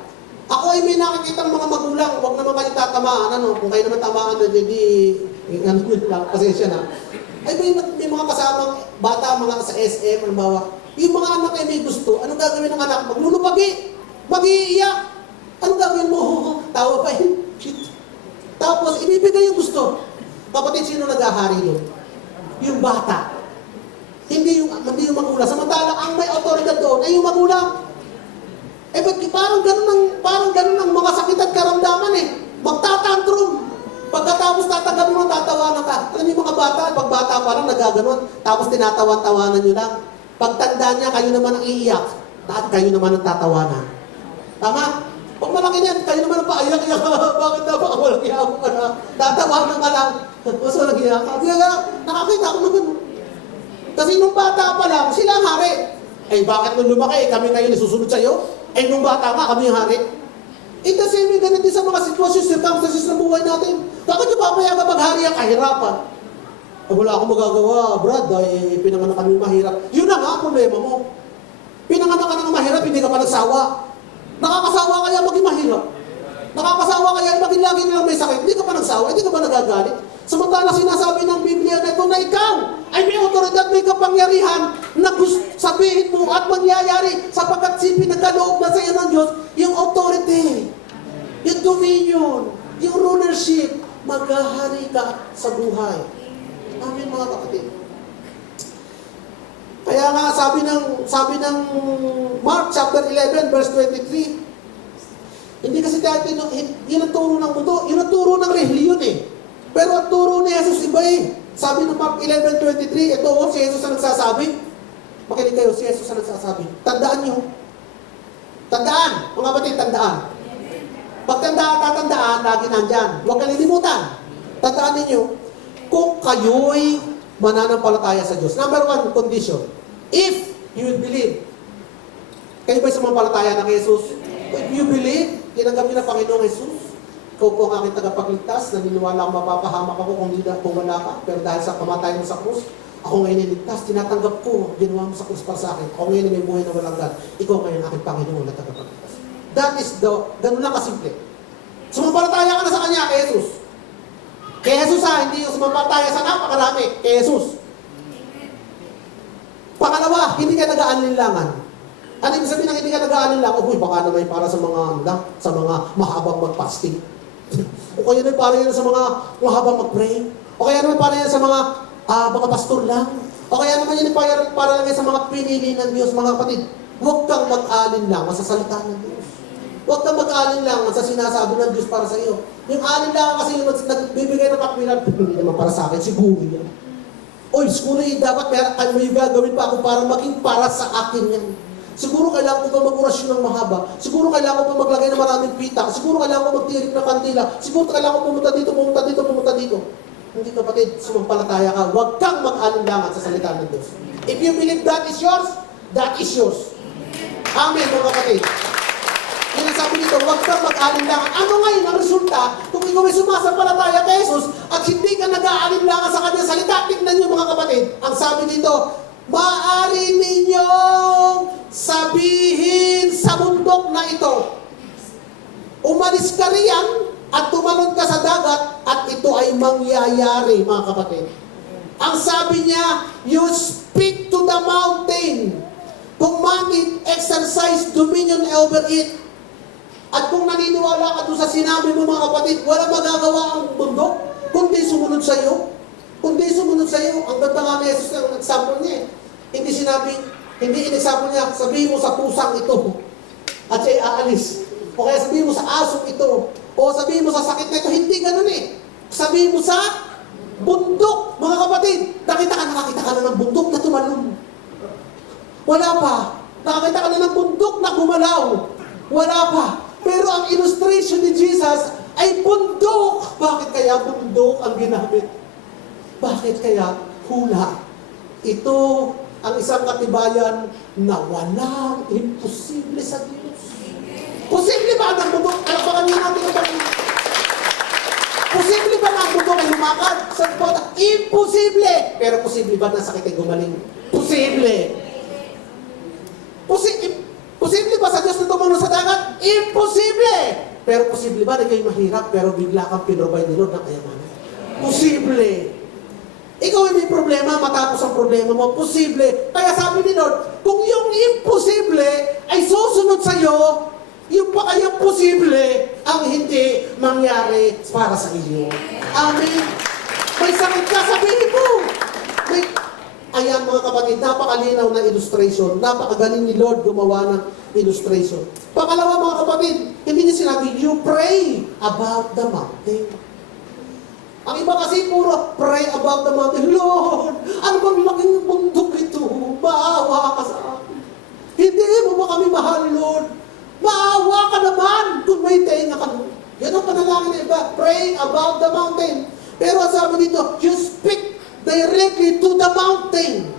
Ako ay may nakikita ng mga magulang, huwag naman kayo tatamaan, kung kayo naman tamaan, hindi, pasensya na. Ay may mga kasamang bata, mga sa SM, halimbawa, yung mga anak ay may gusto, anong gagawin ng anak? Maglulupagi, mag-iiyak. Anong gagawin mo? Tawa pa yun. Tapos, ibibigay yung gusto. Kapatid, sino nag-ahari doon? Yung bata. Hindi yung magulang. Samantala, ang may otoridad doon ay yung magulang. Eh, parang ganun ang mga sakit at karamdaman eh. Magtatantrum. Pagkatapos tatanggapin mo, tatawanan ka. Alam niyo mga bata, pag bata pa lang, nagaganon. Tapos tinatawan-tawanan nyo lang. Pagtanda niya, kayo naman ang iiyak. At kayo naman ang tatawanan. Tama? Pag malaki niyan, kayo naman ang paiyak-iyak. Bakit na ba? Walang iyak mo ka na. Tatawanan ka lang. Mas walang iyak. Kaya nakakita ko na gano'n. Kasi nung bata pa lang, sila ang hari. Eh bakit nung lumaki, kami ngayon isusunod sa'yo? Eh nung bata nga, kami ang hari. Eh kasi may ganun din sa mga sitwasyon, circumstances ng buhay natin. Bakit yung papayagan maghari ang kahirapan? Wala akong magagawa, Brad, ay pinanganak kami mahirap. Yun na nga, problema mo. Pinanganak ka ng mahirap, hindi ka pa nagsawa. Nakakasawa kaya maging mahirap. Nakakasawa kaya maging lagi nilang may sakit. Hindi ka pa nagsawa, hindi ka ba nagagalit? Samantala sinasabi ng Biblia na ito na ikaw ay may otoridad, may kapangyarihan na gusto sabihin mo at mangyayari sapagkat pinagkaloob na sa iyo ng Diyos yung authority, yung dominion, yung rulership, maghahari ka sa buhay. Amen mga kapatid. Kaya nga sabi ng Mark chapter 11 verse 23. Hindi kasi dahil yun ang turo ng mundo, yun ang turo ng reliyon eh. Pero ang turo ni Jesus iba eh. Sabi ng Mark 11:23, ito si Jesus ang nagsasabi. Makinig kayo, si Jesus ang nagsasabi. Tandaan niyo. Tandaan, mga kapatid, tandaan. Pag tatandaan, lagi nandyan. Huwag kalilimutan. Tandaan ninyo, kung kayo'y mananampalataya sa Diyos. Number one condition, if you will believe. Kayo ba'y sumampalataya ng Jesus? If you believe, tinanggap niyo na Panginoong Jesus. Ikaw po ang aking tagapagligtas, naniniwala akong mapapahamak ako kung wala ka. Pero dahil sa kamatayan mo sa krus, ako ngayon niligtas, tinatanggap ko, ginawa mo sa krus para sa akin. Ako ngayon may buhay na walang gan. Ikaw ngayon ang aking Panginoon na tagapagligtas. That is ganun lang kasimple. Sumampalataya ka na sa Kanya, kay Jesus. Kay Jesus hindi yung sumampalataya sa napakarami, kay Jesus. Pangalawa, hindi ka nag-aalinlangan. Ano ibig sabihin ng hindi ka nag-aalinlangan? Uy, baka naman para sa mga mahabang mag-fasting. O kaya naman para yan sa mga mahabang mag-pray. O kaya naman para yan sa mga pastor lang. O kaya naman yan para lang yan sa mga pinili ng Diyos, mga kapatid. Huwag kang mag-alinlangan sa salita ng Diyos. Huwag kang mag-alinlangan sa sinasabi ng Diyos para sa iyo. Yung alinlangan kasi yung nagbibigay ng katwiran, hindi naman para sa akin, siguro yan. Oy, siguro dapat may gagawin pa ako para maging para sa akin yan. Siguro kailangan ko pa mag-orasyon ng mahaba. Siguro kailangan ko pa maglagay ng maraming pita. Siguro kailangan ko magtirik ng kandila. Siguro kailangan ko pumunta dito. Hindi kapatid, sumampalataya ka. Huwag kang mag-alinlangan sa salita ng Diyos. If you believe that is yours, that is yours. Amen, mga kapatid. Yan ang sabi dito, huwag kang mag-alinlangan. Ano ngayon ang resulta kung ikaw ay sumasampalataya kay Jesus at hindi ka nag-aalinlangan sa kanyang salita? Tignan niyo mga kapatid. Ang sabi dito, maaari ninyong sabihin sa bundok na ito, umalis ka riyan at tumalon ka sa dagat at ito ay mangyayari, mga kapatid. Ang sabi niya, you speak to the mountain, command it, exercise dominion over it. At kung naniniwala ka doon sa sinabi mo mga kapatid, wala magagawa ang bundok, kundi sumunod sa iyo. Kundi sumunod sa iyo. Ang ganda nga ni Jesus ng example niya eh. Hindi in-example niya, sabihin mo sa pusang ito, at siya'y aalis. O kaya sabihin mo sa asong ito, o sabihin mo sa sakit na ito, hindi ganun eh. Sabihin mo sa bundok, mga kapatid. Nakakita ka na ng bundok na tumalon. Wala pa. Nakakita ka na ng bundok na gumalaw. Wala pa. Pero ang illustration ni Jesus ay bundok. Bakit kaya bundok ang ginamit? Bakit kaya hula? Ito ang isang katibayan na walang imposible sa Diyos. Posible ba ang bundok? Alabakan niyo natin ang bundok. Posible ba na ang bundok ay lumakad? Sa bota? Imposible! Pero posible ba na sakit ay gumaling? Posible! Posible ba sa Diyos na tumunod sa dagat? Imposible! Pero posible ba na kayo mahirap pero bigla kang pinrovide ni Lord ng kayamanan? Posible! Ikaw ay may problema, matapos ang problema mo, posible. Kaya sabi ni Lord, kung yung imposible ay susunod sa iyo, yung pa kayang posible ang hindi mangyari para sa iyo. Amen. May sakit ka, sabihin mo. Ayan mga kapatid, napakalinaw na illustration. Napakagaling ni Lord gumawa ng illustration. Pangalawa mga kapatid, hindi niya sinabi, you pray about the mountain. Ang iba kasi puro, pray about the mountain. Lord, ano bang laking bundok ito? Maawa ka sa akin. Hindi mo ba kami mahal, Lord? Maawa ka naman kung may tenga ka. Yan ang panalangin ng iba. Pray about the mountain. Pero ang sabi dito, you speak directly to the mountain.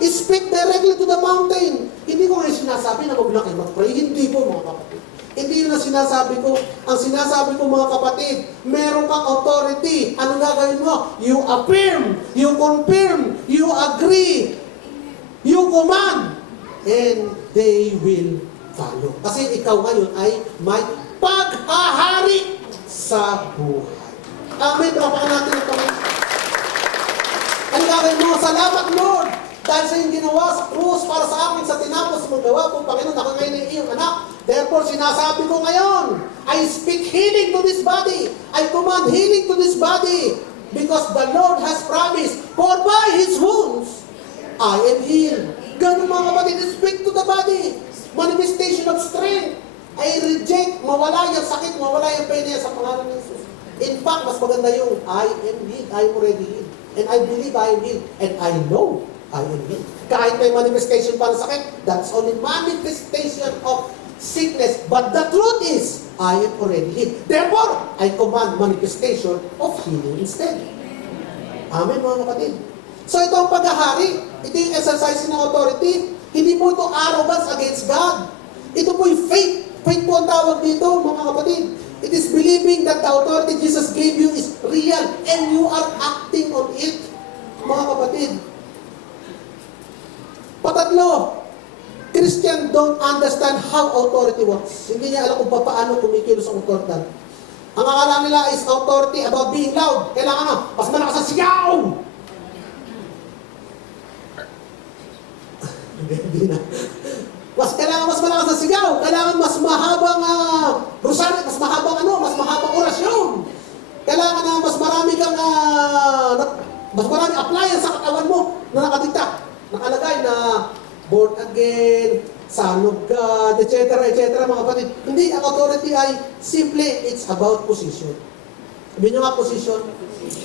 Speak directly to the mountain. Hindi ko ngayon sinasabi na huwag na kayo mag-pray. Hindi po mga kapatid. Hindi yun ang sinasabi ko. Ang sinasabi ko mga kapatid, meron kang authority. Anong gagawin mo? You affirm, you confirm, you agree, you command, and they will follow. Kasi ikaw ngayon ay may paghahari sa buhay. Amen. Rapakan natin ito. Ang gagawin mo, salamat Lord, dahil sa iyong ginawa sa krus para sa akin sa tinapos mong gawa kung Panginoon, ako ngayon ay iyong anak. Therefore, sinasabi ko ngayon, I speak healing to this body. I command healing to this body. Because the Lord has promised, for by His wounds, I am healed. Ganun mga kapatid, speak to the body. Manifestation of strength. I reject, mawala yung sakit, mawala yung pain niya sa pangalan ng Jesus. In fact, mas maganda yung, I am healed, I am already healed. And I believe I am healed. And I know I am healed. Kahit may manifestation pa ng sakit, that's only manifestation of sickness. But the truth is, I am already healed. Therefore, I command manifestation of healing instead. Amen mga kapatid. So ito ang paghahari. Ito yung exercise ng authority. Hindi po ito arrogance against God. Ito po yung faith. Faith po ang tawag dito mga kapatid. It is believing that the authority Jesus gave you is real and you are acting on it. Mga kapatid. Patatlo, Christian don't understand how authority works. Hindi niya alam kung paano kumikilos ang authority. Ang akala nila is authority about being loud. Kailangan na, mas malakas ang sigaw! Hindi na. Kailangan mas malakas ang sigaw. Kailangan mas mahabang rosary, mas mahabang orasyon. Kailangan na mas marami kang mas marami appliance sa katawan mo na nakadikta. Nakalagay na born again, son of God, etc. mga kapatid. Hindi, ang authority ay simple, it's about position. Sabi nyo nga position.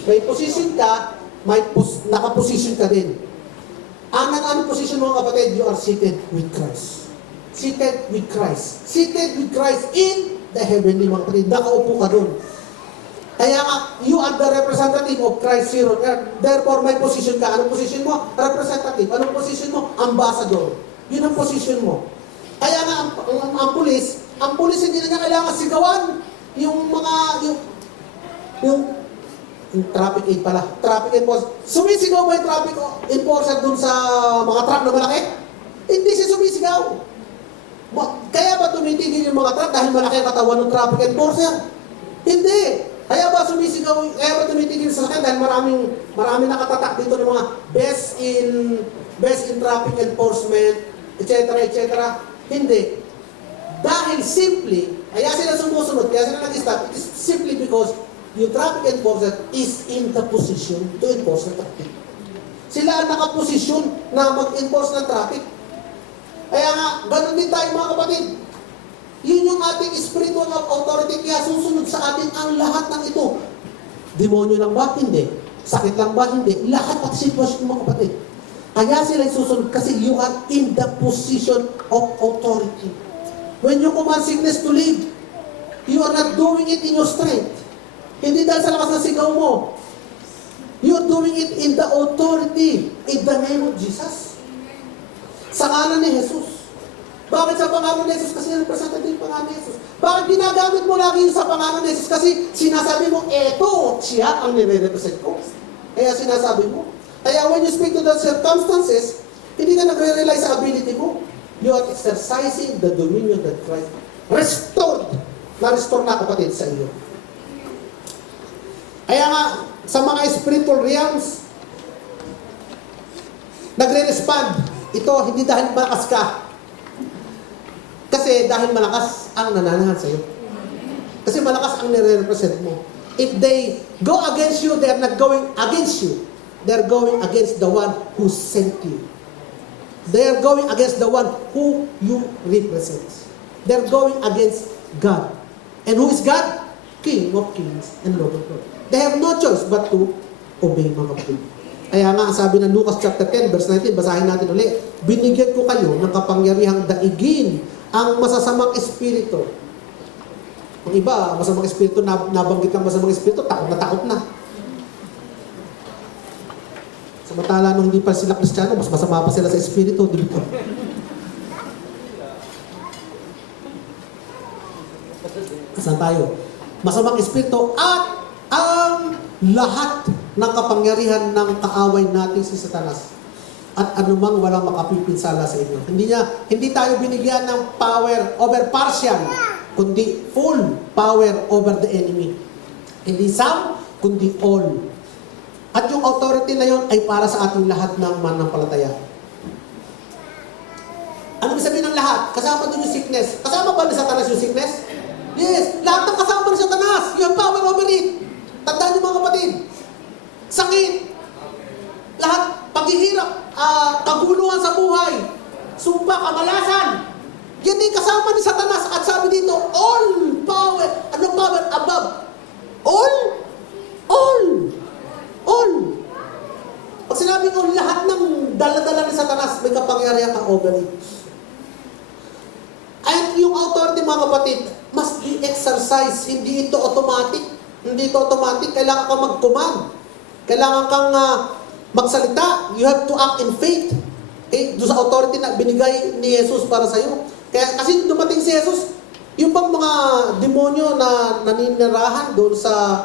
May position ka, nakaposition ka din. Anong position mo mga kapatid? You are seated with Christ. Seated with Christ. Seated with Christ in the heavenly mga kapatid. Nakaupo ka doon. Kaya nga, you are the representative of Christ here on earth. Therefore, may position ka. Anong position mo? Representative. Anong position mo? Ambassador. Yun ang position mo. Kaya nga, ang pulis hindi na niya kailangan sigawan. Yung traffic aid pala. Traffic enforcer. Sumisigaw ba yung traffic enforcer dun sa mga truck na malaki? Hindi siya sumisigaw. Kaya ba tumitigil yung mga truck dahil malaki ang katawan ng traffic enforcer? Hindi. Kaya ba tumitigil sa akin dahil maraming nakatatak dito ng mga best in traffic enforcement, etc. Hindi. Dahil simply, Kaya sila sumusunod, kaya sila nag-stop. It is simply because yung traffic enforcer is in the position to enforce the traffic. Sila ang nakaposisyon na mag-enforce ng traffic. Kaya nga, ganun din tayo mga kapatid. Yun yung ating spiritual authority, kaya susunod sa atin ang lahat ng ito. Demonyo lang ba? Hindi. Sakit lang ba? Hindi. Lahat at sitwasyon mga kapatid. Kaya sila susunod kasi you are in the position of authority. When you command sickness to leave, you are not doing it in your strength. Hindi dahil sa lakas ng sigaw mo. You are doing it in the authority, in the name of Jesus. Sa ngalan ni Jesus. Bakit sa pangalan ni Jesus? Kasi representative yung pangalan ni Jesus. Bakit ginagamit mo lagi sa pangalan ni Jesus? Kasi sinasabi mo, eto, siya ang nire-represent ko. Kaya sinasabi mo. Kaya when you speak to the circumstances, hindi ka nagre-rely sa ability mo. You are exercising the dominion that Christ restored. Na-restore na kapatid sa iyo. Kaya nga, sa mga spiritual realms, nagre-respond. Ito, hindi dahil malakas ka. Kasi dahil malakas ang nananahan sa iyo. Kasi malakas ang nire-represent mo. If they go against you, they are not going against you. They are going against the one who sent you. They are going against the one who you represent. They are going against God. And who is God? King of kings and Lord of lords. They have no choice but to obey mga kapatid. Kaya nga, sabi ng Lucas chapter 10, verse 19, basahin natin ulit. Binigyan ko kayo ng kapangyarihang daigin ang masasamang espiritu. Ang iba, masamang espiritu, nabanggit ang masamang espiritu, takot na. Samantala, nung hindi pa sila Kristiyano, mas masama pa sila sa espiritu, di ba? Saan tayo? Masamang espiritu at ang lahat ng kapangyarihan ng kaaway natin si Satanas at anumang walang makapipinsala sa inyo. Hindi tayo binigyan ng power over partial, kundi full power over the enemy. Hindi some, kundi all. At yung authority na yon ay para sa ating lahat ng mananampalataya. Ano ibig sabihin ng lahat? Kasama din yung sickness. Kasama ba ni Satanas yung sickness? Yes, lahat ng kasama ni Satanas. You have power over it. Tandaan niyo mga kapatid. Sakit. Lahat, paghihirap, kaguluhan sa buhay, sumpa, kamalasan. Yan din kasama ni Satanas. At sabi dito, all power. Ano power? Above. All. Pag sinabi ko, lahat ng dala-dala ni Satanas, may kapangyarihan ka over it. At yung authority mga kapatid, must be exercised. Hindi ito automatic. Kailangan kang mag-command. Kailangan kang magsalita. You have to act in faith. Doon sa authority na binigay ni Jesus para sa iyo. Kasi dumating si Jesus, yung bang mga demonyo na naninirahan doon sa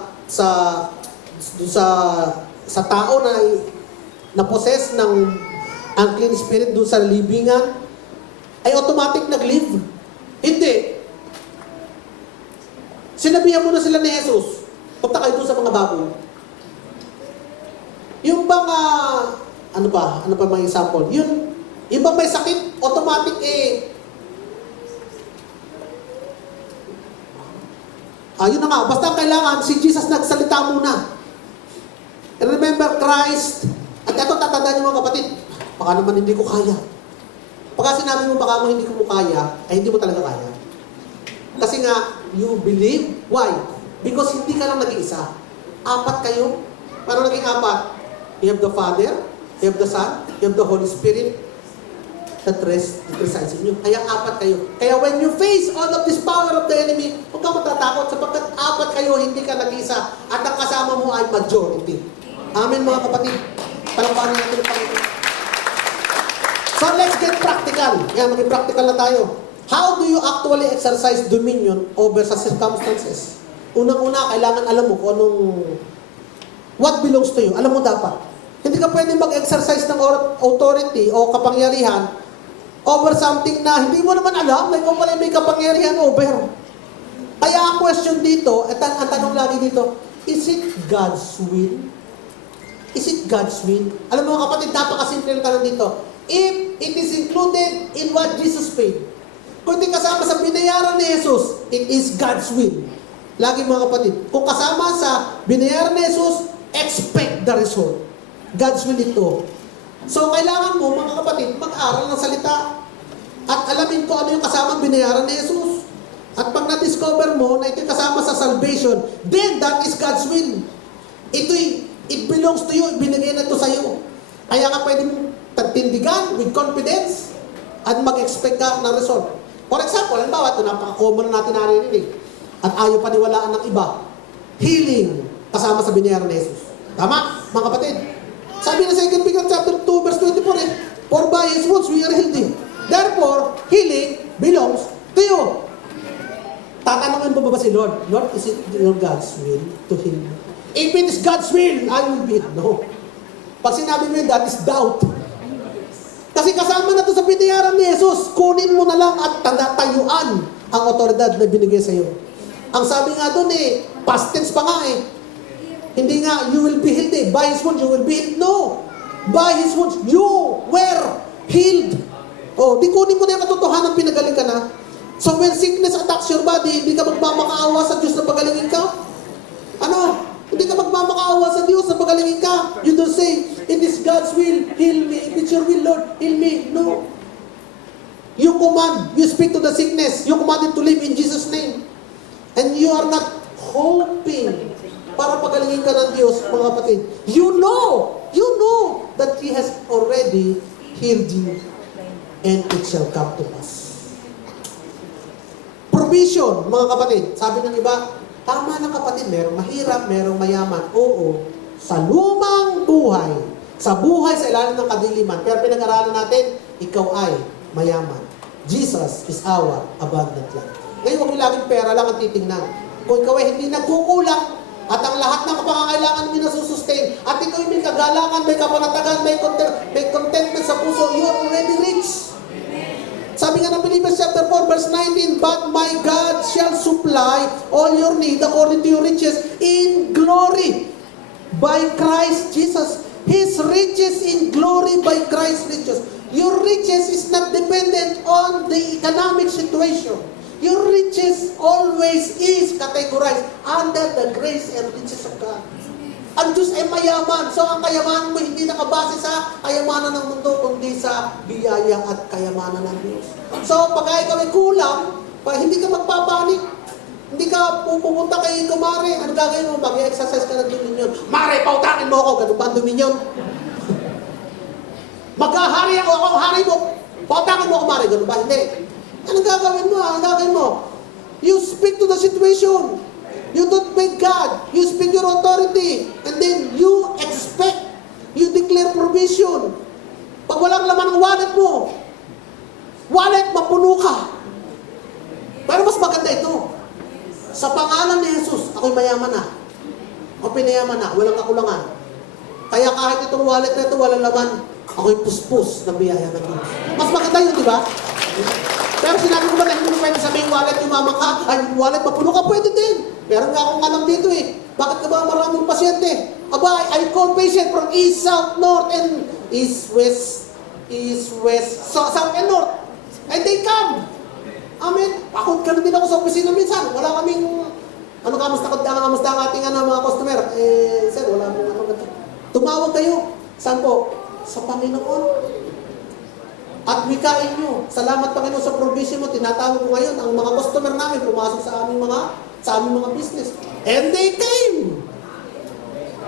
tao na possess ng unclean spirit doon sa libingan, ay automatic nag-leave. Hindi. Sinabihan mo na sila ni Jesus, punta kayo doon sa mga baboy. Yung bang, ano pa mga example? Yung bang may sakit, automatic yun na nga, basta kailangan si Jesus nagsalita muna. And remember Christ, at ito tatandaan niyo mga kapatid, baka naman hindi ko kaya. Pagka sinabi mo baka mo hindi ko kaya, ay hindi mo talaga kaya. Kasi nga, you believe. Why? Because hindi ka lang nag-iisa. Apat kayo. Paano naging apat? You have the Father, you have the Son, you have the Holy Spirit that resides in you. Kaya apat kayo. Kaya when you face all of this power of the enemy, huwag ka matatakot sapagkat apat kayo, hindi ka nag-iisa. At ang kasama mo ay majority. Amen mga kapatid. Palakpakan natin ang Panginoon. So let's get practical. Yan, maging practical na tayo. How do you actually exercise dominion over sa circumstances? Unang-una, kailangan alam mo kung anong what belongs to you. Alam mo dapat. Hindi ka pwede mag-exercise ng authority o kapangyarihan over something na hindi mo naman alam na ikaw pala may kapangyarihan over. Kaya ang question dito, at ang tanong lagi dito, is it God's will? Is it God's will? Alam mo mga kapatid, napakasimple ng tanong dito. If it is included in what Jesus paid, Kung hindi kasama sa binayaran ni Jesus, it is God's will. Lagi mga kapatid, kung kasama sa binayaran ni Jesus, expect the result. God's will ito. So, kailangan mo, mga kapatid, mag-aral ng salita at alamin ko ano yung kasamang binayaran ni Jesus. At pag na-discover mo na ito yung kasama sa salvation, then that is God's will. It belongs to you. Binigay na ito sa iyo. Kaya ka pwede mong tagtindigan with confidence at mag-expect ka ng result. For example, halimbawa, ito napaka-common na natin naririnig at ayaw paniwalaan ng iba. Healing kasama sa binayaran ni Jesus. Tama, mga kapatid? Sabi na sa 2 Peter chapter 2, verse 24 eh, for by His wounds we are healed. Therefore, healing belongs to you. Tatanungin mo ba si Lord, Lord, is it your God's will to heal me? If it is God's will, I will be healed. No. Pag sinabi mo yun, that is doubt. Kasi kasama na ito sa binayaran ni Jesus, kunin mo na lang at tayuan ang otoridad na binigay sa iyo. Ang sabi nga doon eh, past tense pa nga eh. Hindi nga, you will be healed eh. By His wounds, you will be healed. No. By His wounds, you were healed. Oh, di kunin mo na yung katotohanan, pinagaling ka na. So when sickness attacks your body, hindi ka magmamakaawa sa Diyos na pagalingin ka? Ano? Hindi ka magmamakaawa sa Diyos na pagalingin ka? You don't say, it is God's will, heal me. If it's your will, Lord, heal me. No. You command, you speak to the sickness. You command it to live in Jesus' name. And you are not hoping para pagalingin ka ng Diyos, mga kapatid. You know that He has already healed you. And it shall come to pass. Provision, mga kapatid. Sabi ng iba, tama na kapatid, merong mahirap, merong mayaman. Oo, sa lumang buhay, sa buhay sa ilalim ng kadiliman, pero pinag-aralan natin, ikaw ay mayaman. Jesus is our abundant life. Ngayon, huwag laging pera lang ang titingnan. Kung ikaw ay hindi nagkukulang, at ang lahat ng pangangailangan mo na susustain, at ikaw ay may kagalakan, may kapanatagan, may contentment sa puso, you are already rich. Sabi nga ng Philippians chapter 4 verse 19, but my God shall supply all your need according to your riches in glory by Christ Jesus. His riches in glory by Christ riches. Your riches is not dependent on the economic situation. Your riches always is categorized under the grace and riches of God. Ang Diyos ay mayaman. So, ang kayamanan mo hindi nakabase sa kayamanan ng mundo, kundi sa biyaya at kayamanan ng Diyos. So, pag ikaw ay kulang, hindi ka magpapanik. Hindi ka pupunta kay Kumare. Ano gagawin mo? Mag-exercise ka ng dominion. Mare, pautakin mo ako. Ganun ba ang dominion? Maghahari ako. Hari mo. Pautakin mo ako, Mare. Ganun ba? Hindi. Ano gagawin mo? Ano gagawin mo? You speak to the situation. You don't beg God. You speak your authority. And then you expect. You declare provision. Pag walang laman ang wallet mo, mapuno ka. Pero mas maganda ito. Sa pangalan ni Jesus, ako'y mayaman na. O pinayaman na, walang kakulangan. Kaya kahit itong wallet na ito, walang laman, ako'y puspos ng biyaya ng Diyos. Mas maganda yun, di ba? Pero sinabi ko ba na hindi mo pwede sabihin wallet yumama ka, ay wallet mapuno ka, pwede din. Meron nga akong alam dito eh. Bakit ka ba maraming pasyente? Aba, I call patient from east, south, north, and east, west, south, and north. And they come. Amen. Pakot ka na din ako sa opisina minsan. Wala kaming, kamusta ang ating mga customer? Sir, wala mong tumawag kayo. Saan po? Sa Panginoon. At wikain nyo. Salamat Panginoon sa provision mo. Tinatawag ko ngayon ang mga customer namin pumasok sa aming mga business. And they came.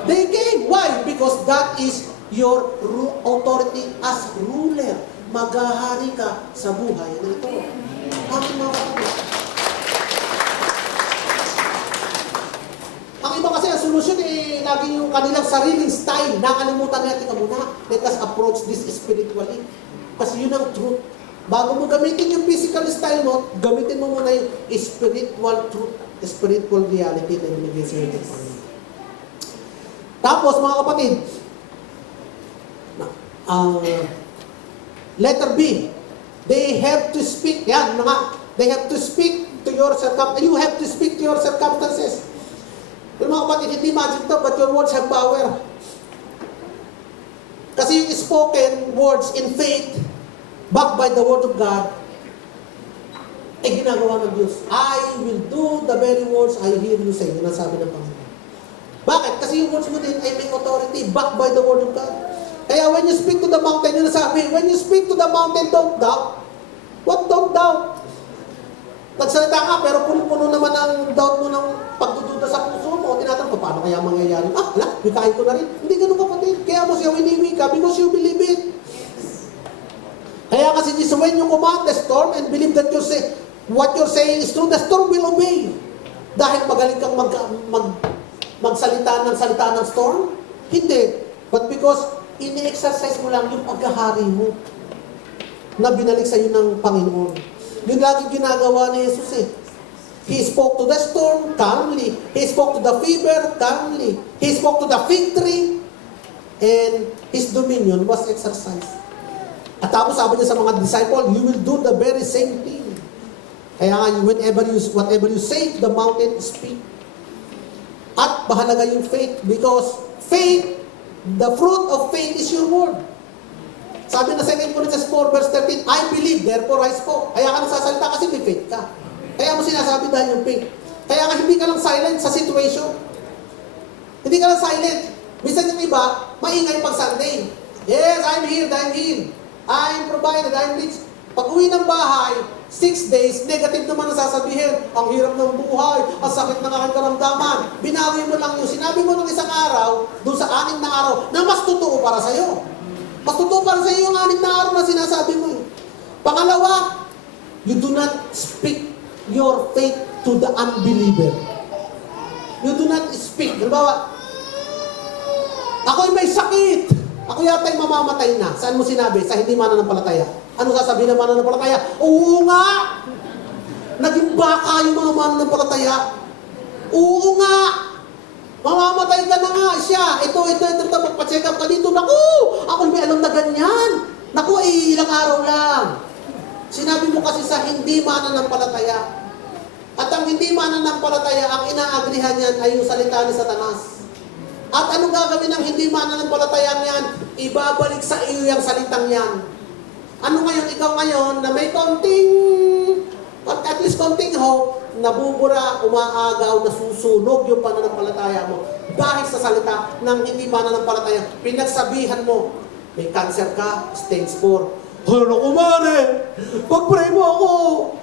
They came. Why? Because that is your authority as ruler. Maghahari ka sa buhay na ito. Aking mga kapatid. Ang iba kasi ang solusyon lagi yung kanilang sariling style. Nakalimutan natin muna. Let us approach this spiritually. Kasi yun ang truth. Bago mo gamitin yung physical style mo, gamitin mo muna yung spiritual truth, spiritual reality na binigay sa iyo. Tapos, mga kapatid, letter B, they have to speak, they have to speak to your circumstances. You have to speak to your circumstances. Pero mga kapatid, hindi magic to, but your words have power. Kasi yung spoken words in faith, backed by the Word of God, ay ginagawa ng Diyos. I will do the very words I hear you say. Yun ang sabi ng Panginoon. Bakit? Kasi yung words mo din ay may authority, backed by the word of God. Kaya when you speak to the mountain, yun ang sabi, when you speak to the mountain, don't doubt. What don't doubt? Nagsalita ka, pero puno-puno naman ang doubt mo ng pagdududa sa puso mo. Tinatanong ko, paano kaya mangyayari? Wikahin ko na rin. Hindi ganun kapatid. Kaya mo siya winiwi ka because you believe it. Kaya kasi Jesus, when you command the storm and believe that what you're saying is true, the storm will obey. Dahil magaling kang magsalita ng storm? Hindi. But because ini-exercise mo lang yung pagkahari mo na binalik sa iyo ng Panginoon. Yun lagi ginagawa ni Jesus eh. He spoke to the storm calmly. He spoke to the fever calmly. He spoke to the fig tree. And His dominion was exercised. At tapos sabi niya sa mga disciple, you will do the very same thing. Kaya nga, whatever you say to the mountain, speak. At bahalaga yung faith because faith, the fruit of faith is your word. Sabi na 2 Corinthians 4 verse 13, I believe, therefore I spoke. Kaya ka nagsasalita kasi may faith ka. Kaya mo sinasabi dahil yung faith. Kaya nga hindi ka lang silent sa situation. Hindi ka lang silent. Minsan yung iba, maingay pag Sunday. Yes, I'm healed, I'm provided, I'm rich. Pag uwi ng bahay, 6 days, negative naman ang sasabihin. Ang hirap ng buhay, ang sakit ng aking karamdaman. Binawi mo lang yung sinabi mo ng isang araw, doon sa 6 na araw, na mas totoo para sa'yo. Mas totoo para sa'yo yung 6 na araw na sinasabi mo. Pangalawa, you do not speak your faith to the unbeliever. You do not speak. Halimbawa, ako'y may sakit. Ako yata'y mamamatay na. Saan mo sinabi? Sa hindi mananampalataya. Ano sasabihin ng mananampalataya? Oo nga! Naging baka yung mga mananampalataya. Oo nga! Mamamatay ka na nga siya. Ito, magpa-check up ka dito. Naku! Ako may alam na ganyan. Naku, ilang araw lang. Sinabi mo kasi sa hindi mananampalataya. At ang hindi mananampalataya, ang inaagrihan niyan ay yung salita ni Satanas. At anong gagawin ng hindi mananampalataya niyan? Ibabalik sa iyo yung salitang yan. Ano ngayon, ikaw ngayon, na may konting, at least konting hope, nabubura, umaagaw, nasusunog yung pananampalataya mo. Dahil sa salita ng hindi mananampalataya, pinagsabihan mo, may cancer ka, stage 4. Ano kumare? Pag-pray mo ako.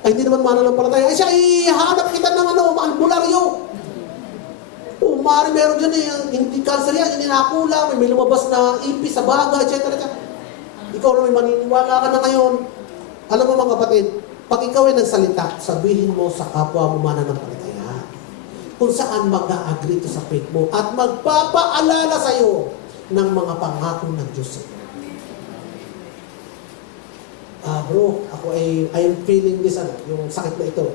Ay, hindi naman mananampalataya. Ay, siya, ihanap kita ng albularyo. Mari meron dyan hindi cancer yan, ininakula, may lumabas na ipis sa baga, etc. Ikaw na may maniniwala ka na ngayon. Alam mo mga kapatid, pag ikaw ay nagsalita, sabihin mo sa kapwa mo mananampalataya kung saan mag-a-agree to sa faith mo at magpapaalala sa iyo ng mga pangako ng Diyos. Bro, ako I am feeling this, yung sakit na ito.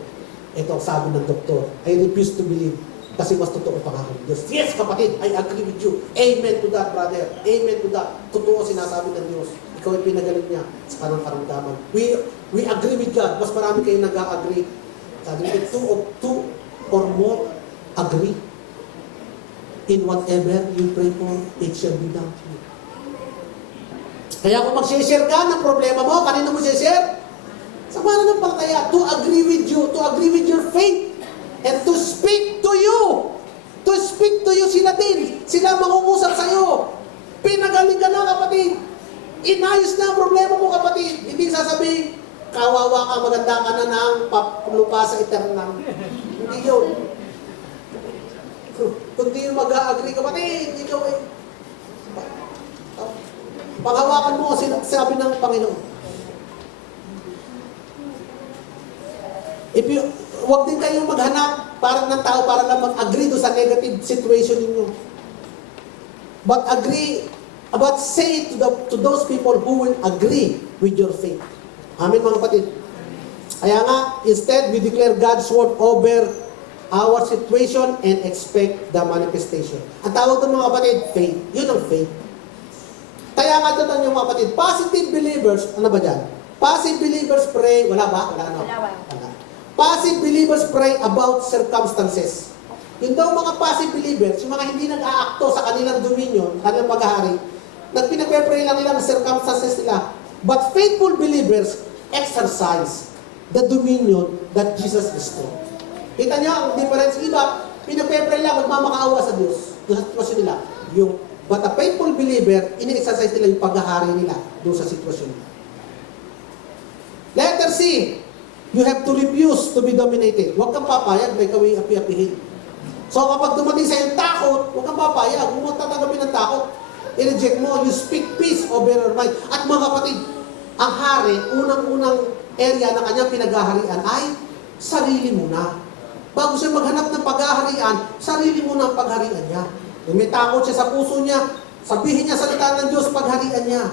Ito ang sabi ng doktor. I refuse to believe. Kasi mas totoo pangako ng Diyos. Yes, kapatid, I agree with you. Amen to that, brother. Amen to that. Totoo sinasabi ng Diyos. Ikaw ay pinagaling niya sa kanang karamdaman. We agree with God. Mas marami kayo nag-agree. Sabi niya, two or more agree. In whatever you pray for, it shall be done to you. Kaya kung mag-share ka ng problema mo, kanino mo share? Sa mananampalataya, to agree with you, to agree with your faith. And to speak to you. To speak to you sila din. Sila mangungusap sa iyo. Pinagaling ka na, kapatid. Inayos na ang problema mo, kapatid. Hindi sasabihin, kawawa ka, maganda ka na ng lupa sa eternal. Hindi yun. Kung di yung mag-a-agree, kapatid, ikaw eh. Paghawakan mo, sabi ng Panginoon. Huwag din kayong maghanap parang ng tao para lang mag-agree doon sa negative situation ninyo. But say to those people who will agree with your faith. Amen mga kapatid. Kaya nga, instead, we declare God's word over our situation and expect the manifestation. Ang tawag doon mga kapatid, faith. Yun ang faith. Kaya nga doon yung mga kapatid, positive believers, ano ba dyan? Positive believers pray, wala ba? Wala. Passive believers pray about circumstances. Yung daw mga passive believers, yung mga hindi nag-aakto sa kanilang dominion, kanilang paghahari, nagpinagpe-pray lang nila ng circumstances nila. But faithful believers exercise the dominion that Jesus restored. Kita niyo ang difference. Iba, pinagpe-pray lang, magmamakaawa sa Diyos. Doon sa sitwasyon nila. But a faithful believer, ini-exercise nila yung paghahari nila doon sa sitwasyon nila. Letter C, you have to refuse to be dominated. Huwag kang papayag, may kawing api-apihin. So kapag dumating sa yung takot, huwag kang papayag. Huwag mo tatanggapin ng takot. I-reject mo. You speak peace over your mind. At mga kapatid, ang hari, unang-unang area na kanyang pinaghaharian ay sarili muna. Bago siya maghanap ng paghaharian, sarili muna ang pagharian niya. Kung may takot siya sa puso niya, sabihin niya salita ng Diyos, pagharian niya.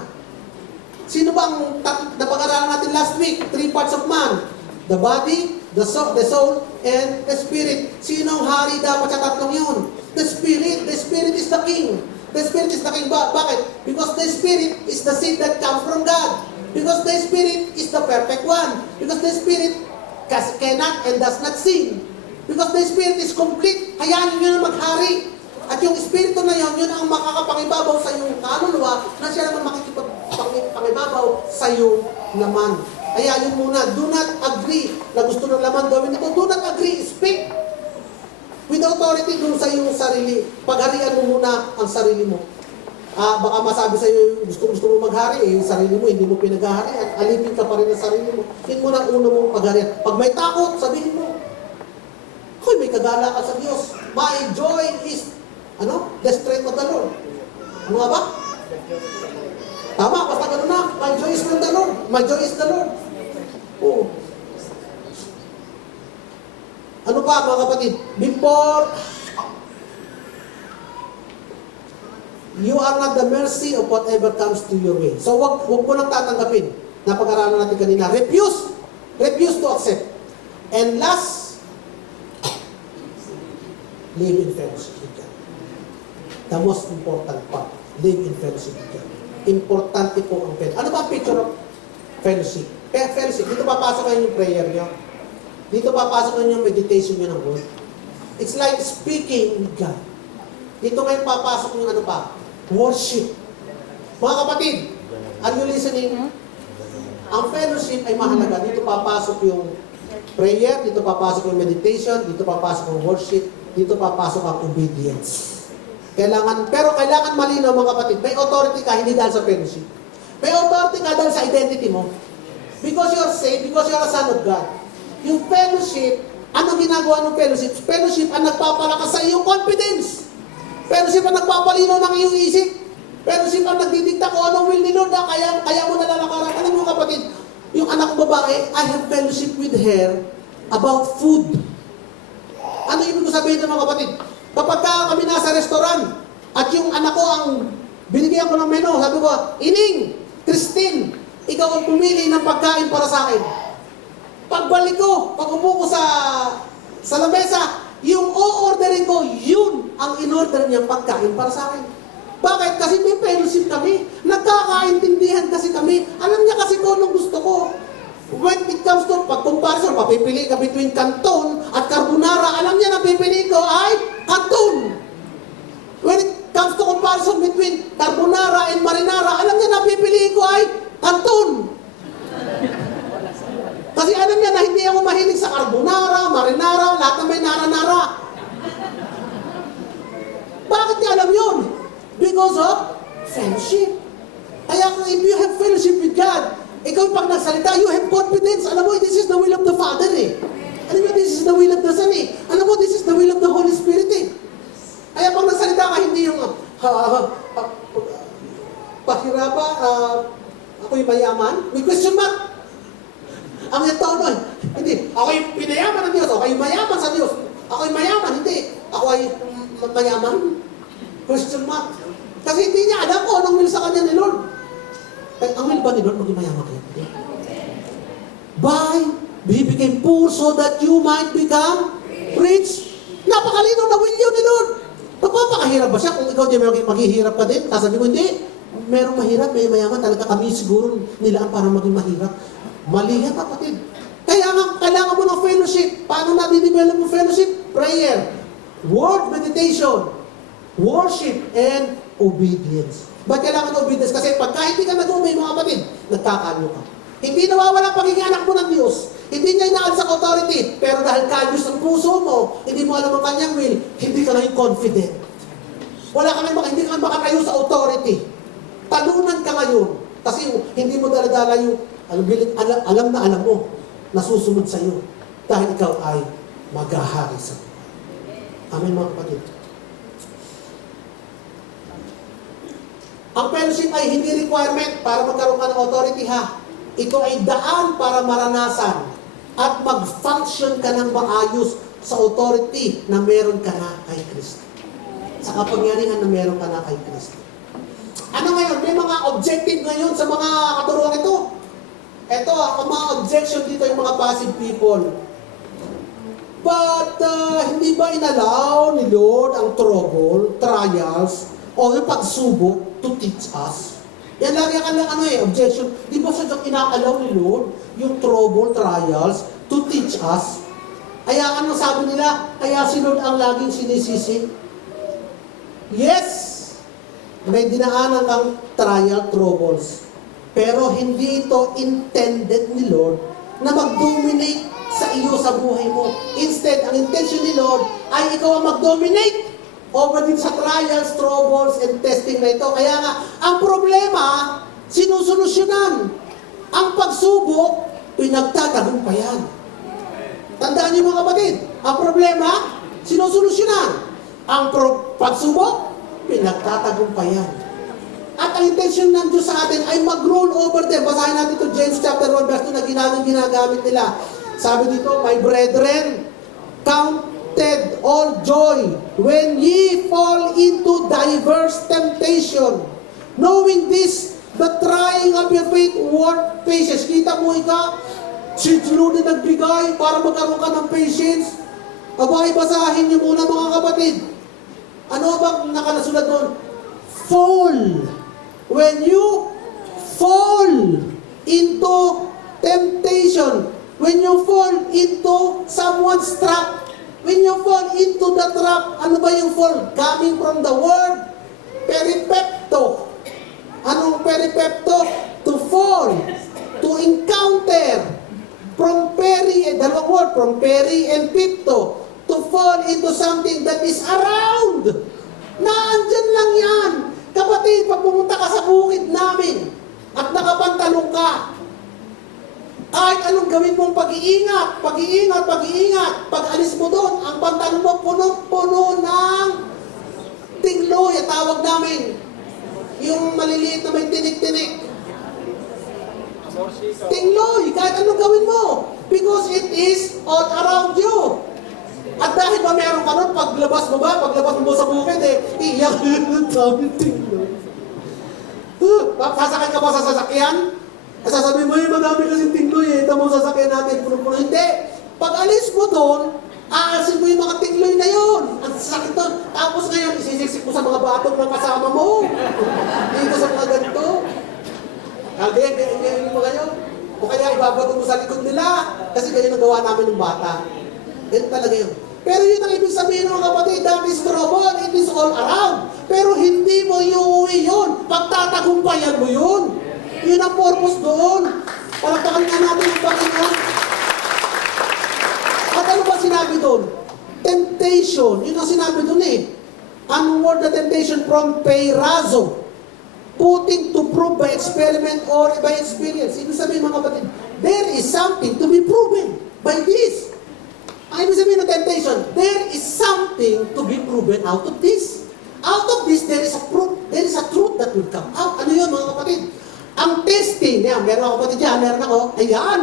Sino bang napag-aralan natin last week? 3 parts of man. The body, the soul, and the spirit. Sino ang hari dapat sa tatlong yun? The spirit. The spirit is the king. The spirit is the king. Bakit? Because the spirit is the seed that comes from God. Because the spirit is the perfect one. Because the spirit cannot and does not sin. Because the spirit is complete. Hayaan nyo na maghari. At yung espiritu na yun ang makakapangibabaw sa iyong kaluluwa na siya naman makikipagpangibabaw sa iyong laman. Kaya yun muna, do not agree na gusto ng laman gawin ito. Do not agree, speak with authority dun sa iyong sarili. Pagharian mo muna ang sarili mo. Baka masabi sa iyo, gusto mo maghari, yung sarili mo, hindi mo pinaghaharian. Alipin ka pa rin ang sarili mo. Yun muna ang una mong pagharian. Pag may takot, sabihin mo, ako'y may kagalakan sa Diyos. My joy is the strength of the Lord. Ano nga ba? Tama, basta gano'n na. My joy is from the Lord. My joy is the Lord. Oo. Ano pa, mga kapatid? Before, you are not the mercy of whatever comes to your way. So, wag mo lang tatanggapin. Napag-aralan natin kanina. Refuse. Refuse to accept. And last, live in fellowship with God. The most important part, live in fellowship with God. Importante po ang fellowship. Ano ba ang picture of fellowship? Fellowship, dito papasok kayo yung prayer nyo. Dito papasok kayo yung meditation nyo ng word. It's like speaking with God. Dito ngayon papasok yung worship. Mga kapatid, are you listening? Ang fellowship ay mahalaga. Dito papasok yung prayer, dito papasok yung meditation, dito papasok yung worship, dito papasok ang obedience. Pero kailangan malinaw mga kapatid, may authority ka, hindi dahil sa fellowship. May authority ka dahil sa identity mo. Because you are saved, because you are a son of God. Yung fellowship, ano ginagawa ng fellowship? Fellowship ang nagpapalakas sa iyong confidence. Fellowship ang nagpapalinaw ng iyong isip. Fellowship ang nagdidikta kung anong will ni Lord na kaya mo nalalakaran. Alam mo kapatid, yung anak ko babae, I have fellowship with her about food. Ano ibig ko sabihin ng mga kapatid? Kapag kami nasa restaurant, at yung anak ko ang binigyan ko ng menu, sabi ko, Ining, Christine, ikaw ang pumili ng pagkain para sa akin. Pagbalik ko, pag upo ko sa lamesa, yung o-orderin ko, yun ang in-order niyang pagkain para sa akin. Bakit? Kasi may fellowship kami. Nagkakaintindihan kasi kami. Alam niya kasi kung anong gusto ko. When it comes to pag-comparison, papipili ka between canton at carbonara, alam niya na pipili ko ay canton. When it comes to comparison between carbonara and marinara, alam niya na pipili ko ay canton. Kasi alam niya na hindi ako mahilig sa carbonara, marinara, lahat na may nara-nara. Bakit niya alam yun? Because of fellowship. Kaya kung if you have fellowship with God, ikaw pag nagsalita, you have confidence. Alam mo, this is the will of the Father eh. Alam mo, this is the will of the Son eh. Alam mo, this is the will of the Holy Spirit eh. Kaya pag nagsalita ka, hindi yung pahirapa, ako'y mayaman, may question mark. Ang tono eh, hindi, ako'y pinayaman ng Diyos, ako'y mayaman sa Diyos. Ako'y mayaman, hindi. Ako ay mayaman. Question mark. Kasi hindi niya alam kung anong will sa kanya ni Lord. Ang will ba ni Lord maging mayaman kayo? He became poor so that you might become rich. Napakalino na will yun ni Lord. Magpapakahirap ba siya kung ikaw di maghihirap ka din? Sasabi mo, hindi. Merong mahirap, may mayaman. Talaga kami siguro nilaan para maging mahirap. Mali yan, kapatid. Kaya nga, kailangan mo ng fellowship. Paano na-develop yung fellowship? Prayer, word meditation, worship, and obedience. Ba't kailangan obedience? Kasi pagka hindi ka nag-obey, mga kapatid, nagkakanyo ka. Hindi nawawala pagiging anak mo ng Diyos. Hindi niya inaalis ang authority. Pero dahil kayos ng puso mo, hindi mo alam ang kanyang will, hindi ka ngayon confident. Hindi ka makatayo sa authority. Talunan ka ngayon. Kasi hindi mo daladala yung alam na alam mo na susunod sa iyo. Dahil ikaw ay maghahari sa buhay. Amen mga kapatid. Ang fellowship ay hindi requirement para magkaroon ka ng authority ha. Ito ay daan para maranasan at mag-function ka ng maayos sa authority na meron ka na kay Kristo. Sa kapangyarihan na meron ka na kay Kristo. Ano ngayon? May mga objective ngayon sa mga katuruan ito. Ito, ang mga objection dito yung mga passive people. But, hindi ba inalaw ni Lord ang trouble, trials, o yung pagsubok to teach us? Yan lagi ang objection. Di ba sadyang inaalaw ni Lord yung trouble, trials, to teach us? Kaya ano sabi nila? Kaya si Lord ang laging sinisisi? Yes! May dinaanan kang trial, troubles. Pero hindi ito intended ni Lord na mag-dominate sa iyo sa buhay mo. Instead, ang intention ni Lord ay ikaw ang mag-dominate over din sa trials, troubles, and testing na ito. Kaya nga, ang problema, sinusolusyonan. Ang pagsubok, pinagtatagumpayan. Tandaan niyo mga kapatid, ang problema, sinusolusyonan. Ang pagsubok, pinagtatagumpayan. At ang intention ng Diyos sa atin ay mag-rule over them. Basahin natin ito, James chapter 1, verse 2 na ginagamit nila. Sabi dito, my brethren, counted all joy when ye fall into diverse temptation, knowing this, the trying of your faith worth patience. Kita mo si Lord na nagbigay para magkaroon ka ng patience. Abay, basahin niyo muna mga kapatid. Ano bang nakalasulat doon? Fall. When you fall into temptation, when you fall into someone's trap, when you fall into the trap, ano ba yung fall? Coming from the word peripepto. Anong peripepto? To fall, to encounter. From dalawang word, from peri and pipto. To fall into something that is around. Naandyan lang yan. Kapatid, pag pumunta ka sa bukid namin at nakapantalong ka, kahit anong gawin mong pag-iingat, pag alis mo doon, ang pantalon mo punong-puno ng tingloy, at tawag namin, yung maliliit na may tinik-tinik. Tingloy, kahit anong gawin mo, because it is all around you. At dahil ba meron ka nun, paglabas mo sa bukid iyak, sabi tingloy. Sasakay ka ba sa sasakyan? Sasabihin mo, madami kasing tingloy tamo sasakyan natin, puno-puno. Hindi. Pag alis mo doon, aalsin mo yung mga tingloy na yon. Ang sakit doon. Tapos ngayon, isisiksik mo sa mga batong ng kasama mo. Dito sa mga ganito. Hindi mo kayo. O kaya ibabato mo sa likod nila. Kasi ganyan ang gawa namin ng bata. Ganyan talaga yun. Pero yun ang ibig sabihin ng kapatid, that is trouble, it is all around. Pero hindi mo iuwi yun. Pagtatagumpayan mo yun. Yun ang purpose doon. Palagpakan nga natin ang Panginoon. At ano ba sinabi doon? Temptation. Yun ang sinabi doon Ang word na temptation from peirazo. Putting to prove by experiment or by experience. Ibig sabihin mga kapatid, there is something to be proven by this. Ang ibig sabihin ng temptation, there is something to be proven out of this. Out of this, there is a proof, there is a truth that will come out. Ano yun mga kapatid? Ang testing, meron ako kapatid dyan, meron ako, ayan.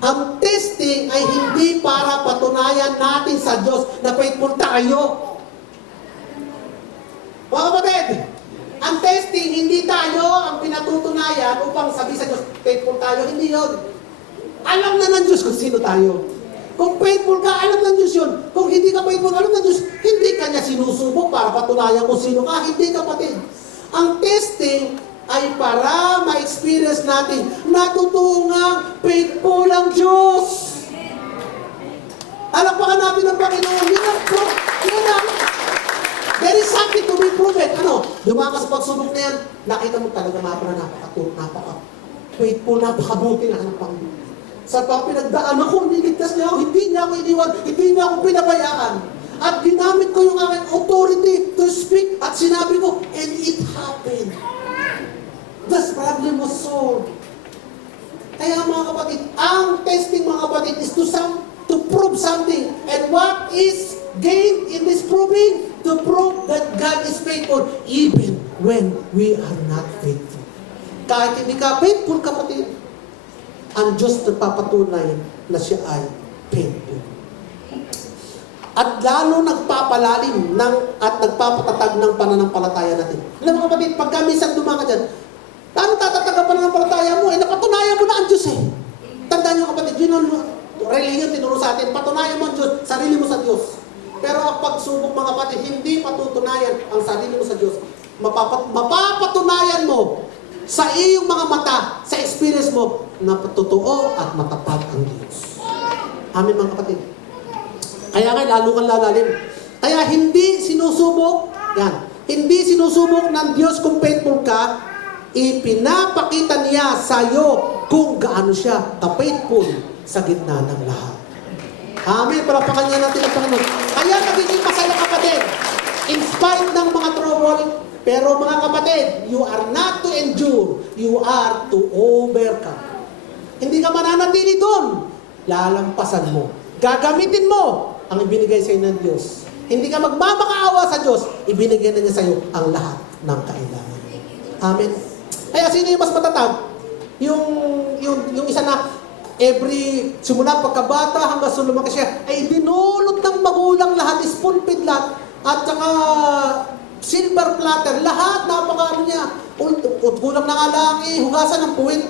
Ang testing ay hindi para patunayan natin sa Diyos na faithful tayo. Mga kapatid, ang testing, hindi tayo ang pinatutunayan upang sabi sa Diyos, faithful tayo. Hindi yun. Alam na ng Diyos kung sino tayo. Kung faithful ka, alam ng Diyos yun. Kung hindi ka faithful, alam ng Diyos, hindi ka niya sinusubok para patunayan kung sino ka. Hindi kapatid. Ang testing ay para ma-experience natin natutungang faithful ang Diyos. Palakpakan natin ang Panginoon. Yun ang there is something to be proven. Dumaan ka sa pagsubok na yan, nakita mo talaga napaka-faithful, napakabuti na ng Panginoon. Sa pinagdaan ako, niligtas niya ako, hindi niya ako iniwan, hindi niya ako pinabayaan. At ginamit ko yung aking authority to speak at sinabi ko, and it happened. The problem was solved. Kaya mga kapatid, ang testing mga kapatid is to prove something. And what is gained in this proving? To prove that God is faithful even when we are not faithful. Kahit hindi ka faithful kapatid, ang Diyos nagpapatunay na siya ay faithful. At lalo nagpapalalim at nagpapatatag ng pananampalataya natin. Alam mo kapatid, pagka minsan dumaka dyan, paano tatatag ang pananampalataya mo? Napatunayan mo na ang Diyos eh. Tandaan nyo kapatid, yun ang religion tinuro sa atin. Patunayan mo ang Diyos, sarili mo sa Diyos. Pero ang pagsubok mga kapatid, hindi patutunayan ang sarili mo sa Diyos. Mapapatunayan mo sa iyong mga mata, sa experience mo, na totoo at matapat ang Diyos. Amin mga kapatid. Kaya nga, lalo kang lalalim. Kaya hindi sinusubok, hindi sinusubok ng Diyos kung faithful ka, ipinapakita niya sa iyo kung gaano siya ka-faithful sa gitna ng lahat. Amen. Palapakan niya natin ang Panginoon. Kaya nagiging masaya kapatid. In spite ng mga trouble, pero mga kapatid, you are not to endure, you are to overcome. Hindi ka mananatili doon. Lalampasan mo. Gagamitin mo ang ibinigay sa iyo ng Diyos. Hindi ka magmamakaawa sa Diyos, ibinigay na niya sa iyo ang lahat ng kailangan. Amen. Kaya sino yung mas matatag? Yung isa na simula pagkabata hanggang sa lumaki siya, ay dinulot ng magulang lahat, spoon feed lahat, at saka silver platter, lahat, napakaano niya. Kulang na nga lang hugasan ng puwit.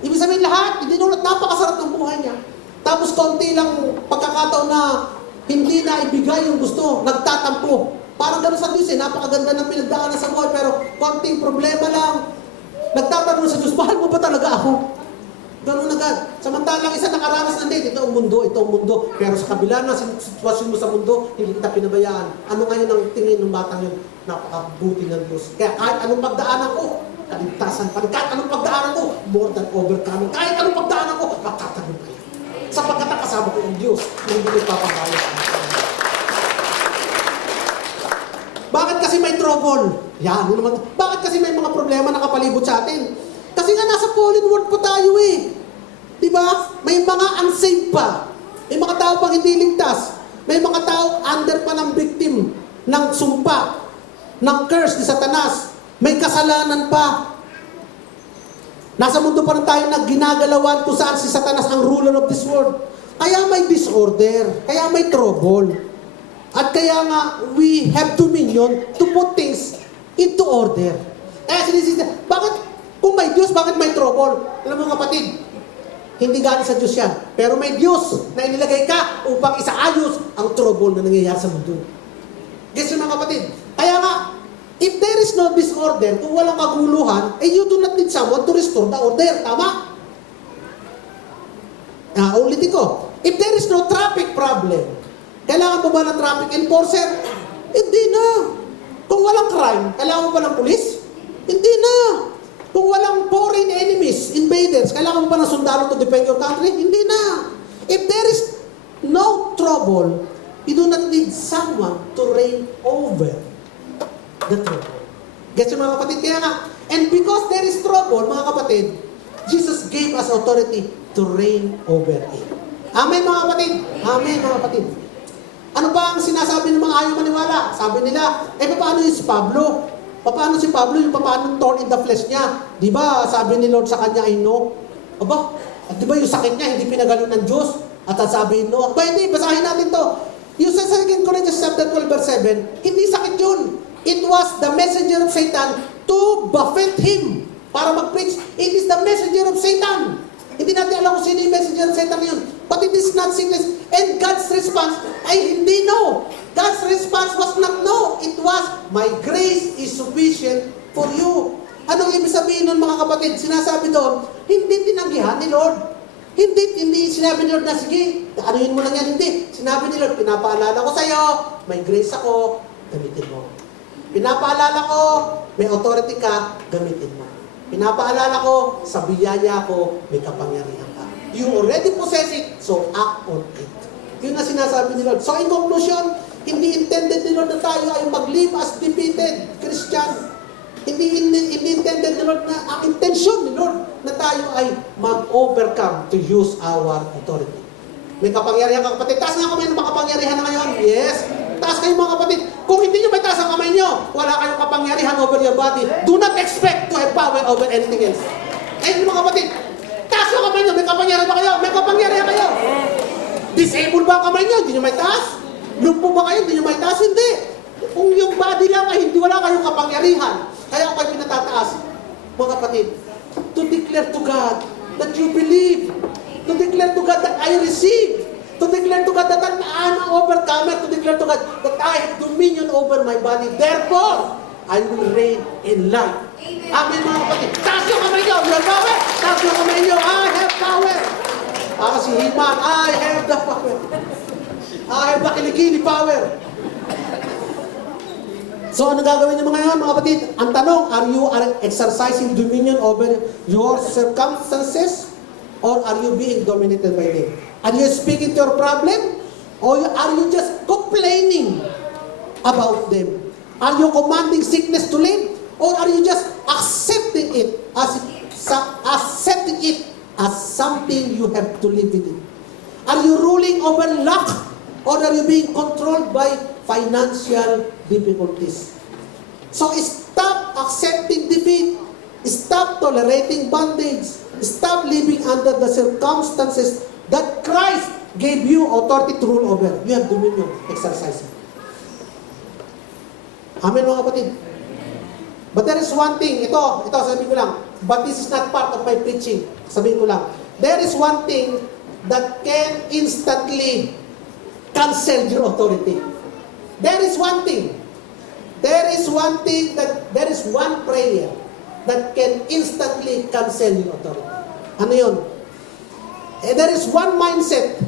Ibig sabihin lahat, dinulot, napakasarap ng buhay niya. Tapos konti lang pagkakataon na hindi na ibigay yung gusto, nagtatampo. Parang gano'n sa Diyos napakaganda ng pinagdaanan sa buhay, pero konting problema lang. Nagtatanong sa Diyos, mahal mo ba talaga ako? Gano'n agad. Samantalang isa nakaranas ng date, ito ang mundo. Pero sa kabila ng sitwasyon mo sa mundo, hindi kita pinabayaan. Ano ngayon ang tingin ng batang yun? Napakabuti ng Diyos. Kaya kahit anong pagdaanan ko, kaligtasan pa. Kahit anong pagdaanan ko, more than overcoming. Kahit anong pagdaanan ko, magtatagumpay. Sapagkat kasama ko yung Diyos, hindi ko ipapagaya sa akin. Bakit kasi may trouble? Yan, ano naman. Bakit kasi may mga problema na kapalibot sa atin? Kasi nga nasa fallen world po tayo eh. Diba? May mga unsaved pa. May mga tao pang hindi ligtas. May mga tao under pa ng victim, ng sumpa, ng curse ni Satanas. May kasalanan pa. Nasa mundo pa rin tayo na ginagalawan kung saan si Satanas ang ruler of this world. Kaya may disorder. Kaya may trouble. At kaya nga, we have dominion to put things into order. Kaya sinisisa, bakit kung may Diyos, bakit may trouble? Alam mo kapatid, hindi galing sa Diyos yan. Pero may Diyos na inilagay ka upang isaayos ang trouble na nangyayari sa mundo. Guess yun mga kapatid. Kaya nga, if there is no disorder, kung walang kaguluhan, you do not need someone to restore the order. Tama? Ulitin ko. If there is no traffic problem, kailangan mo ba ng traffic enforcer? Hindi na. Kung walang crime, kailangan mo ba ng pulis? Hindi na. Kung walang foreign enemies, invaders, kailangan mo ba ng sundalo to defend your country? Hindi na. If there is no trouble, you do not need someone to reign over the trouble. Gets yung mga kapatid? Kaya nga, and because there is trouble, mga kapatid, Jesus gave us authority to reign over it. Amen mga kapatid? Amen mga kapatid? Ano ba ang sinasabi ng mga ayaw maniwala? Sabi nila, paano yung si Pablo? Paano si Pablo? Yung paano thorn in the flesh niya? Di ba, sabi ni Lord sa kanya, I know. Aba, at di ba yung sakit niya, hindi pinagaling ng Diyos? At sasabihin, no. Ba, hindi, basahin natin to. Yung sa 2 Corinthians chapter 12 verse 7, hindi sakit yun. It was the messenger of Satan to buffet him para mag-preach. It is the messenger of Satan. Hindi natin alam kung sino yung messenger of Satan yun. But it is not sickness. And God's response ay hindi no. God's response was not no. It was, my grace is sufficient for you. Anong ibig sabihin nun mga kapatid? Sinasabi doon, hindi tinanggihan ni Lord. Hindi sinabi ni Lord na, sige, anuhin mo lang yan. Hindi. Sinabi ni Lord, pinapaalala ko sa'yo, may grace ako, gamitin mo. Pinapaalala ko, may authority ka, gamitin mo. Pinapaalala ko, sa biyaya ko, may kapangyarihan ka. You already possess it, so act on it. Yun na sinasabi ni Lord. So in conclusion, hindi intended ni Lord na tayo ay mag-live as defeated Christian. Hindi intended ni Lord na, ang intention ni Lord na tayo ay mag-overcome to use our authority. May kapangyarihan ka kapatid. Taas nga kamay ng makapangyarihan na ngayon. Yes. Taas kayo mga kapatid. Kung hindi nyo may taas ang kamay nyo, wala kayong kapangyarihan over your body. Do not expect to have power over anything else. Eh mga kapatid, taas ang kamay nyo. May kapangyarihan ba kayo? May kapangyarihan kayo. Disabled ba ang kamay nyo? Hindi nyo may taas? Lumpo ba kayo? Hindi nyo may taas? Hindi. Kung yung body lang ay hindi wala kayong kapangyarihan, kaya ako ay pinatataas. Mga kapatid, to declare to God that you believe. To declare to God that I receive. To declare to God that I'm an overcomer. To declare to God that I have dominion over my body. Therefore, I will reign in life. Amen mga kapatid. Taas yung kamay nyo. You have power. Taas yung kamay nyo. I have power. Para si Himan, I have the power. I have the kilikili power. So, ano gagawin niyo mga kapatid? Ang tanong, are you exercising dominion over your circumstances? Or are you being dominated by them? Are you speaking to your problem? Or are you just complaining about them? Are you commanding sickness to leave? Or are you just accepting it as something you have to live with it? Are you ruling over luck? Or are you being controlled by financial difficulties? So stop accepting defeat. Stop tolerating bondage. Stop living under the circumstances that Christ gave you authority to rule over. You have dominion. Exercise it. Amen mga kapatid. But there is one thing. Ito sabihin ko lang. But this is not part of my preaching. Sabihin ko lang. There is one thing that can instantly cancel your authority. There is one thing. There is one prayer that can instantly cancel your authority. Ano yun? There is one mindset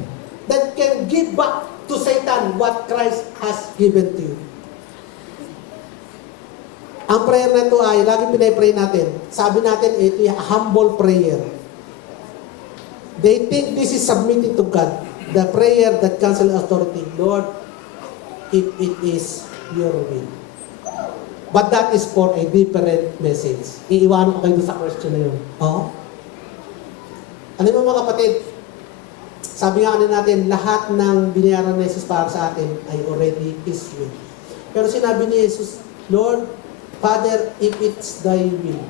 that can give back to Satan what Christ has given to you. Ang prayer na ito ay, laging pinay-pray natin. Sabi natin, ito ay a humble prayer. They think this is submitting to God. The prayer that cancels authority. Lord, if it is your will. But that is for a different message. Iiwanan ko kayo sa question na yun. Oh? Ano mo mga kapatid? Sabi nga natin, lahat ng binayaran ni Jesus para sa atin ay already His will. Pero sinabi ni Jesus, Lord, Father, if it's thy will.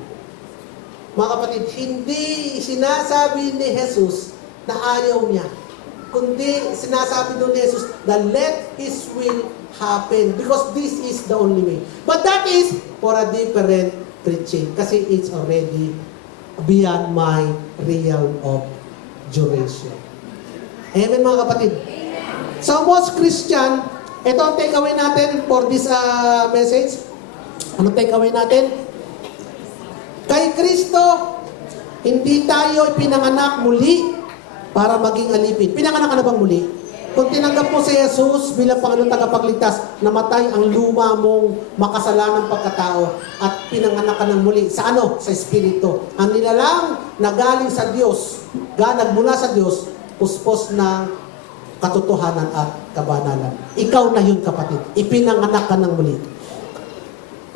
Mga kapatid, hindi sinasabi ni Jesus na ayaw niya. Kundi sinasabi doon ni Jesus na let His will happen because this is the only way. But that is for a different preaching kasi it's already beyond my realm of duration. Amen mga kapatid. So most Christian, ito ang takeaway natin for this message. Ano takeaway natin? Kay Kristo, hindi tayo pinanganak muli para maging alipin. Pinanganak ka na bang muli? Kung tinanggap mo si Jesus bilang Panginoon tagapagligtas, namatay ang luma mong makasalanang pagkatao at pinanganak ka ng muli. Sa ano? Sa Espiritu. Ang nilalang na galing sa Diyos, nagmula sa Diyos, puspos ng katotohanan at kabanalan. Ikaw na yun kapatid. Ipinanganak ka ng muli.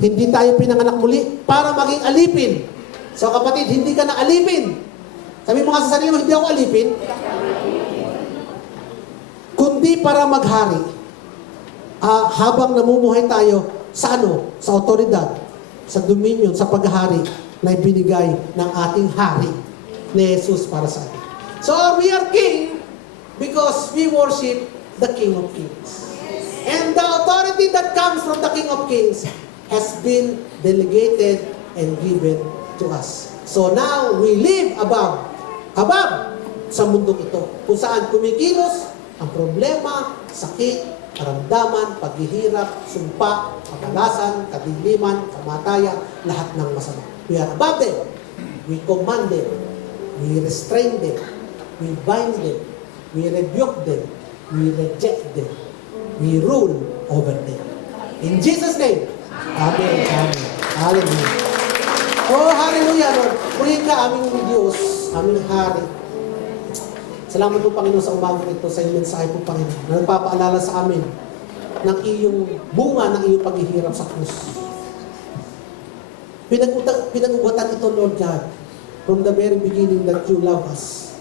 Hindi tayo pinanganak muli para maging alipin. So kapatid, hindi ka na alipin. Sabi mo nga sa sarili mo, hindi ako alipin. Kundi para maghari. Habang namumuhay tayo sa ano? Sa otoridad, sa dominion, sa paghari na ibinigay ng ating hari ni Jesus para sa atin. So we are king because we worship the King of Kings. And the authority that comes from the King of Kings has been delegated and given to us. So now we live above sa mundong ito. Kung saan kumikilos ang problema, sakit, karamdaman, paghihirap, sumpa, kabalasan, kadiliman, kamatayan, lahat ng masama. We are above them. We command them. We restrain them. We bind them. We rebuke them. We reject them. We rule over them. In Jesus' name. Amen. Amen. Hallelujah. Oh, hallelujah, Lord. Puri ka aming Diyos, aming Hari. Salamat po, Panginoon, sa umaga ito, sa iyong mensahe po, Panginoon, na nagpapaalala sa amin ng iyong bunga, ng iyong paghihirap sa krus. Pinag-ugatan ito, Lord God, from the very beginning that you love us.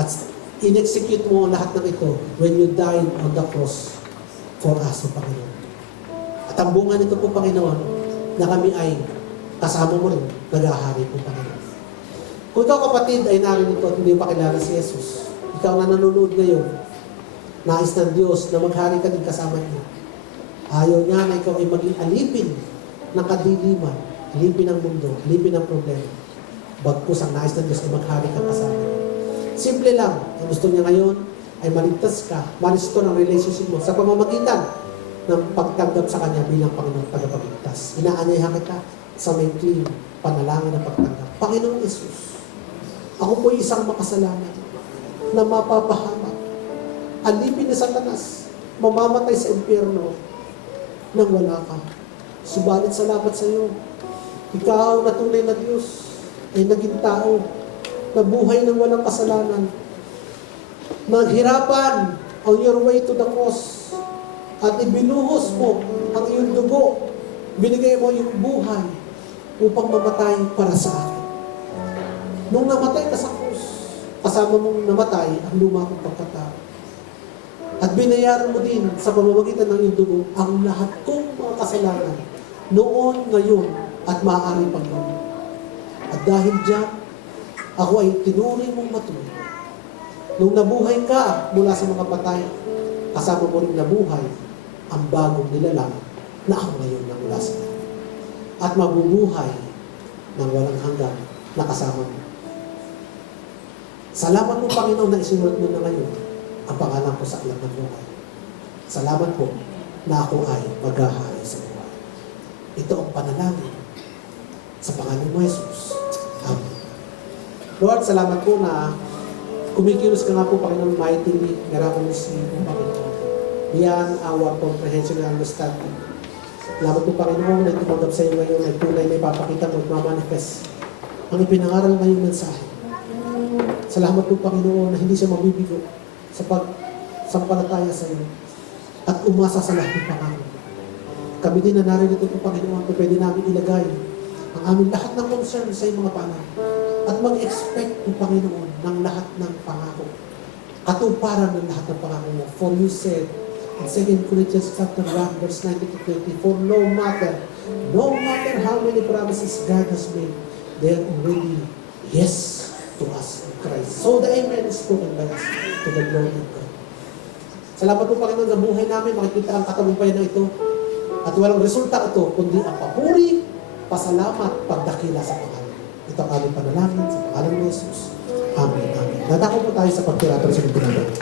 At in-execute mo ang lahat ng ito when you died on the cross for us, O Panginoon. At ang bunga nito po, Panginoon, na kami ay kasama mo rin, naghahari po, Panginoon. Kung ikaw, kapatid, ay narinito at hindi pa kilala si Jesus, ikaw na nanonood ngayon, nais ng Diyos na maghari ka din kasama niya. Ayaw niya na ikaw ay maging alipin ng kadiliman, alipin ng mundo, alipin ng problema. Bagkus ang nais ng Diyos ay maghari ka kasama niya. Simple lang, ang gusto niya ngayon ay maligtas ka, ma-restore ang relationship mo sa pamamagitan ng pagtanggap sa Kanya bilang Panginoon tagapagligtas. Inaanyayahan kita sa maikling panalangin ng pagtanggap. Panginoon Yesus, ako po isang makasalanan na mapapahamak, alipin ni Satanas, mamamatay sa impyerno nang wala ka. Subalit salamat sa iyo. Ikaw na tunay na Diyos ay naging tao, nabuhay ng walang kasalanan, naghirapan on your way to the cross, at ibinuhos mo ang iyong dugo, binigay mo yung buhay upang mamatay para sa akin. Nung namatay ka sa krus, kasama mong namatay ang luma kong pagkatao. At binayaran mo din sa pamamagitan ng iyong dugo ang lahat kong mga kasalanan noon, ngayon, at maaari pang ngayon. At dahil diyan, ako ay tinuring mong matuloy. Nung nabuhay ka mula sa mga patay, kasama mo rin nabuhay ang bagong nilalang na ako ngayon na mula sa langit. At mabubuhay ng walang hanggan na kasama mo. Salamat po, Panginoon, na isinulat mo na ngayon ang pangalan ko sa aklat ng buhay. Salamat po na ako ay maghahari sa buhay. Ito ang panalangin sa pangalan mo, Jesus. Amen. Lord, salamat po na kumikilos ka nga po, Panginoon, mightily, miraculously, Panginoon, beyond our comprehension and understanding. Salamat po, Panginoon, na tumanggap sa iyo ngayon ay tunay na ipapakita mo at mamanifest ang ipinangaral na yung mensahe. Salamat po, Panginoon, na hindi siya mabibigo sa pagsampalataya sa iyo at umasa sa lahat ng pangako. Kami din na narinito po, Panginoon, kung pwede namin ilagay ang aming lahat ng concern sa iyong mga pangako at mag-expect po, Panginoon, ng lahat ng pangako. Katuparan ng lahat ng pangako mo. For you said in 2 Corinthians chapter 1, verse 19-20, for no matter how many promises God has made, they are already yes to us in Christ. So the amen is spoken by us to the glory of God. Salamat po, Panginoon, sa buhay namin, makikita ang katagumpayan na ito. At walang resulta ito, kundi ang papuri, pasalamat, pagdakila sa pangalan. Ito ang aming panalangin sa pangalan ng Jesus. Amen. Amen. Nadako po tayo sa pagtirato sa pinagdala.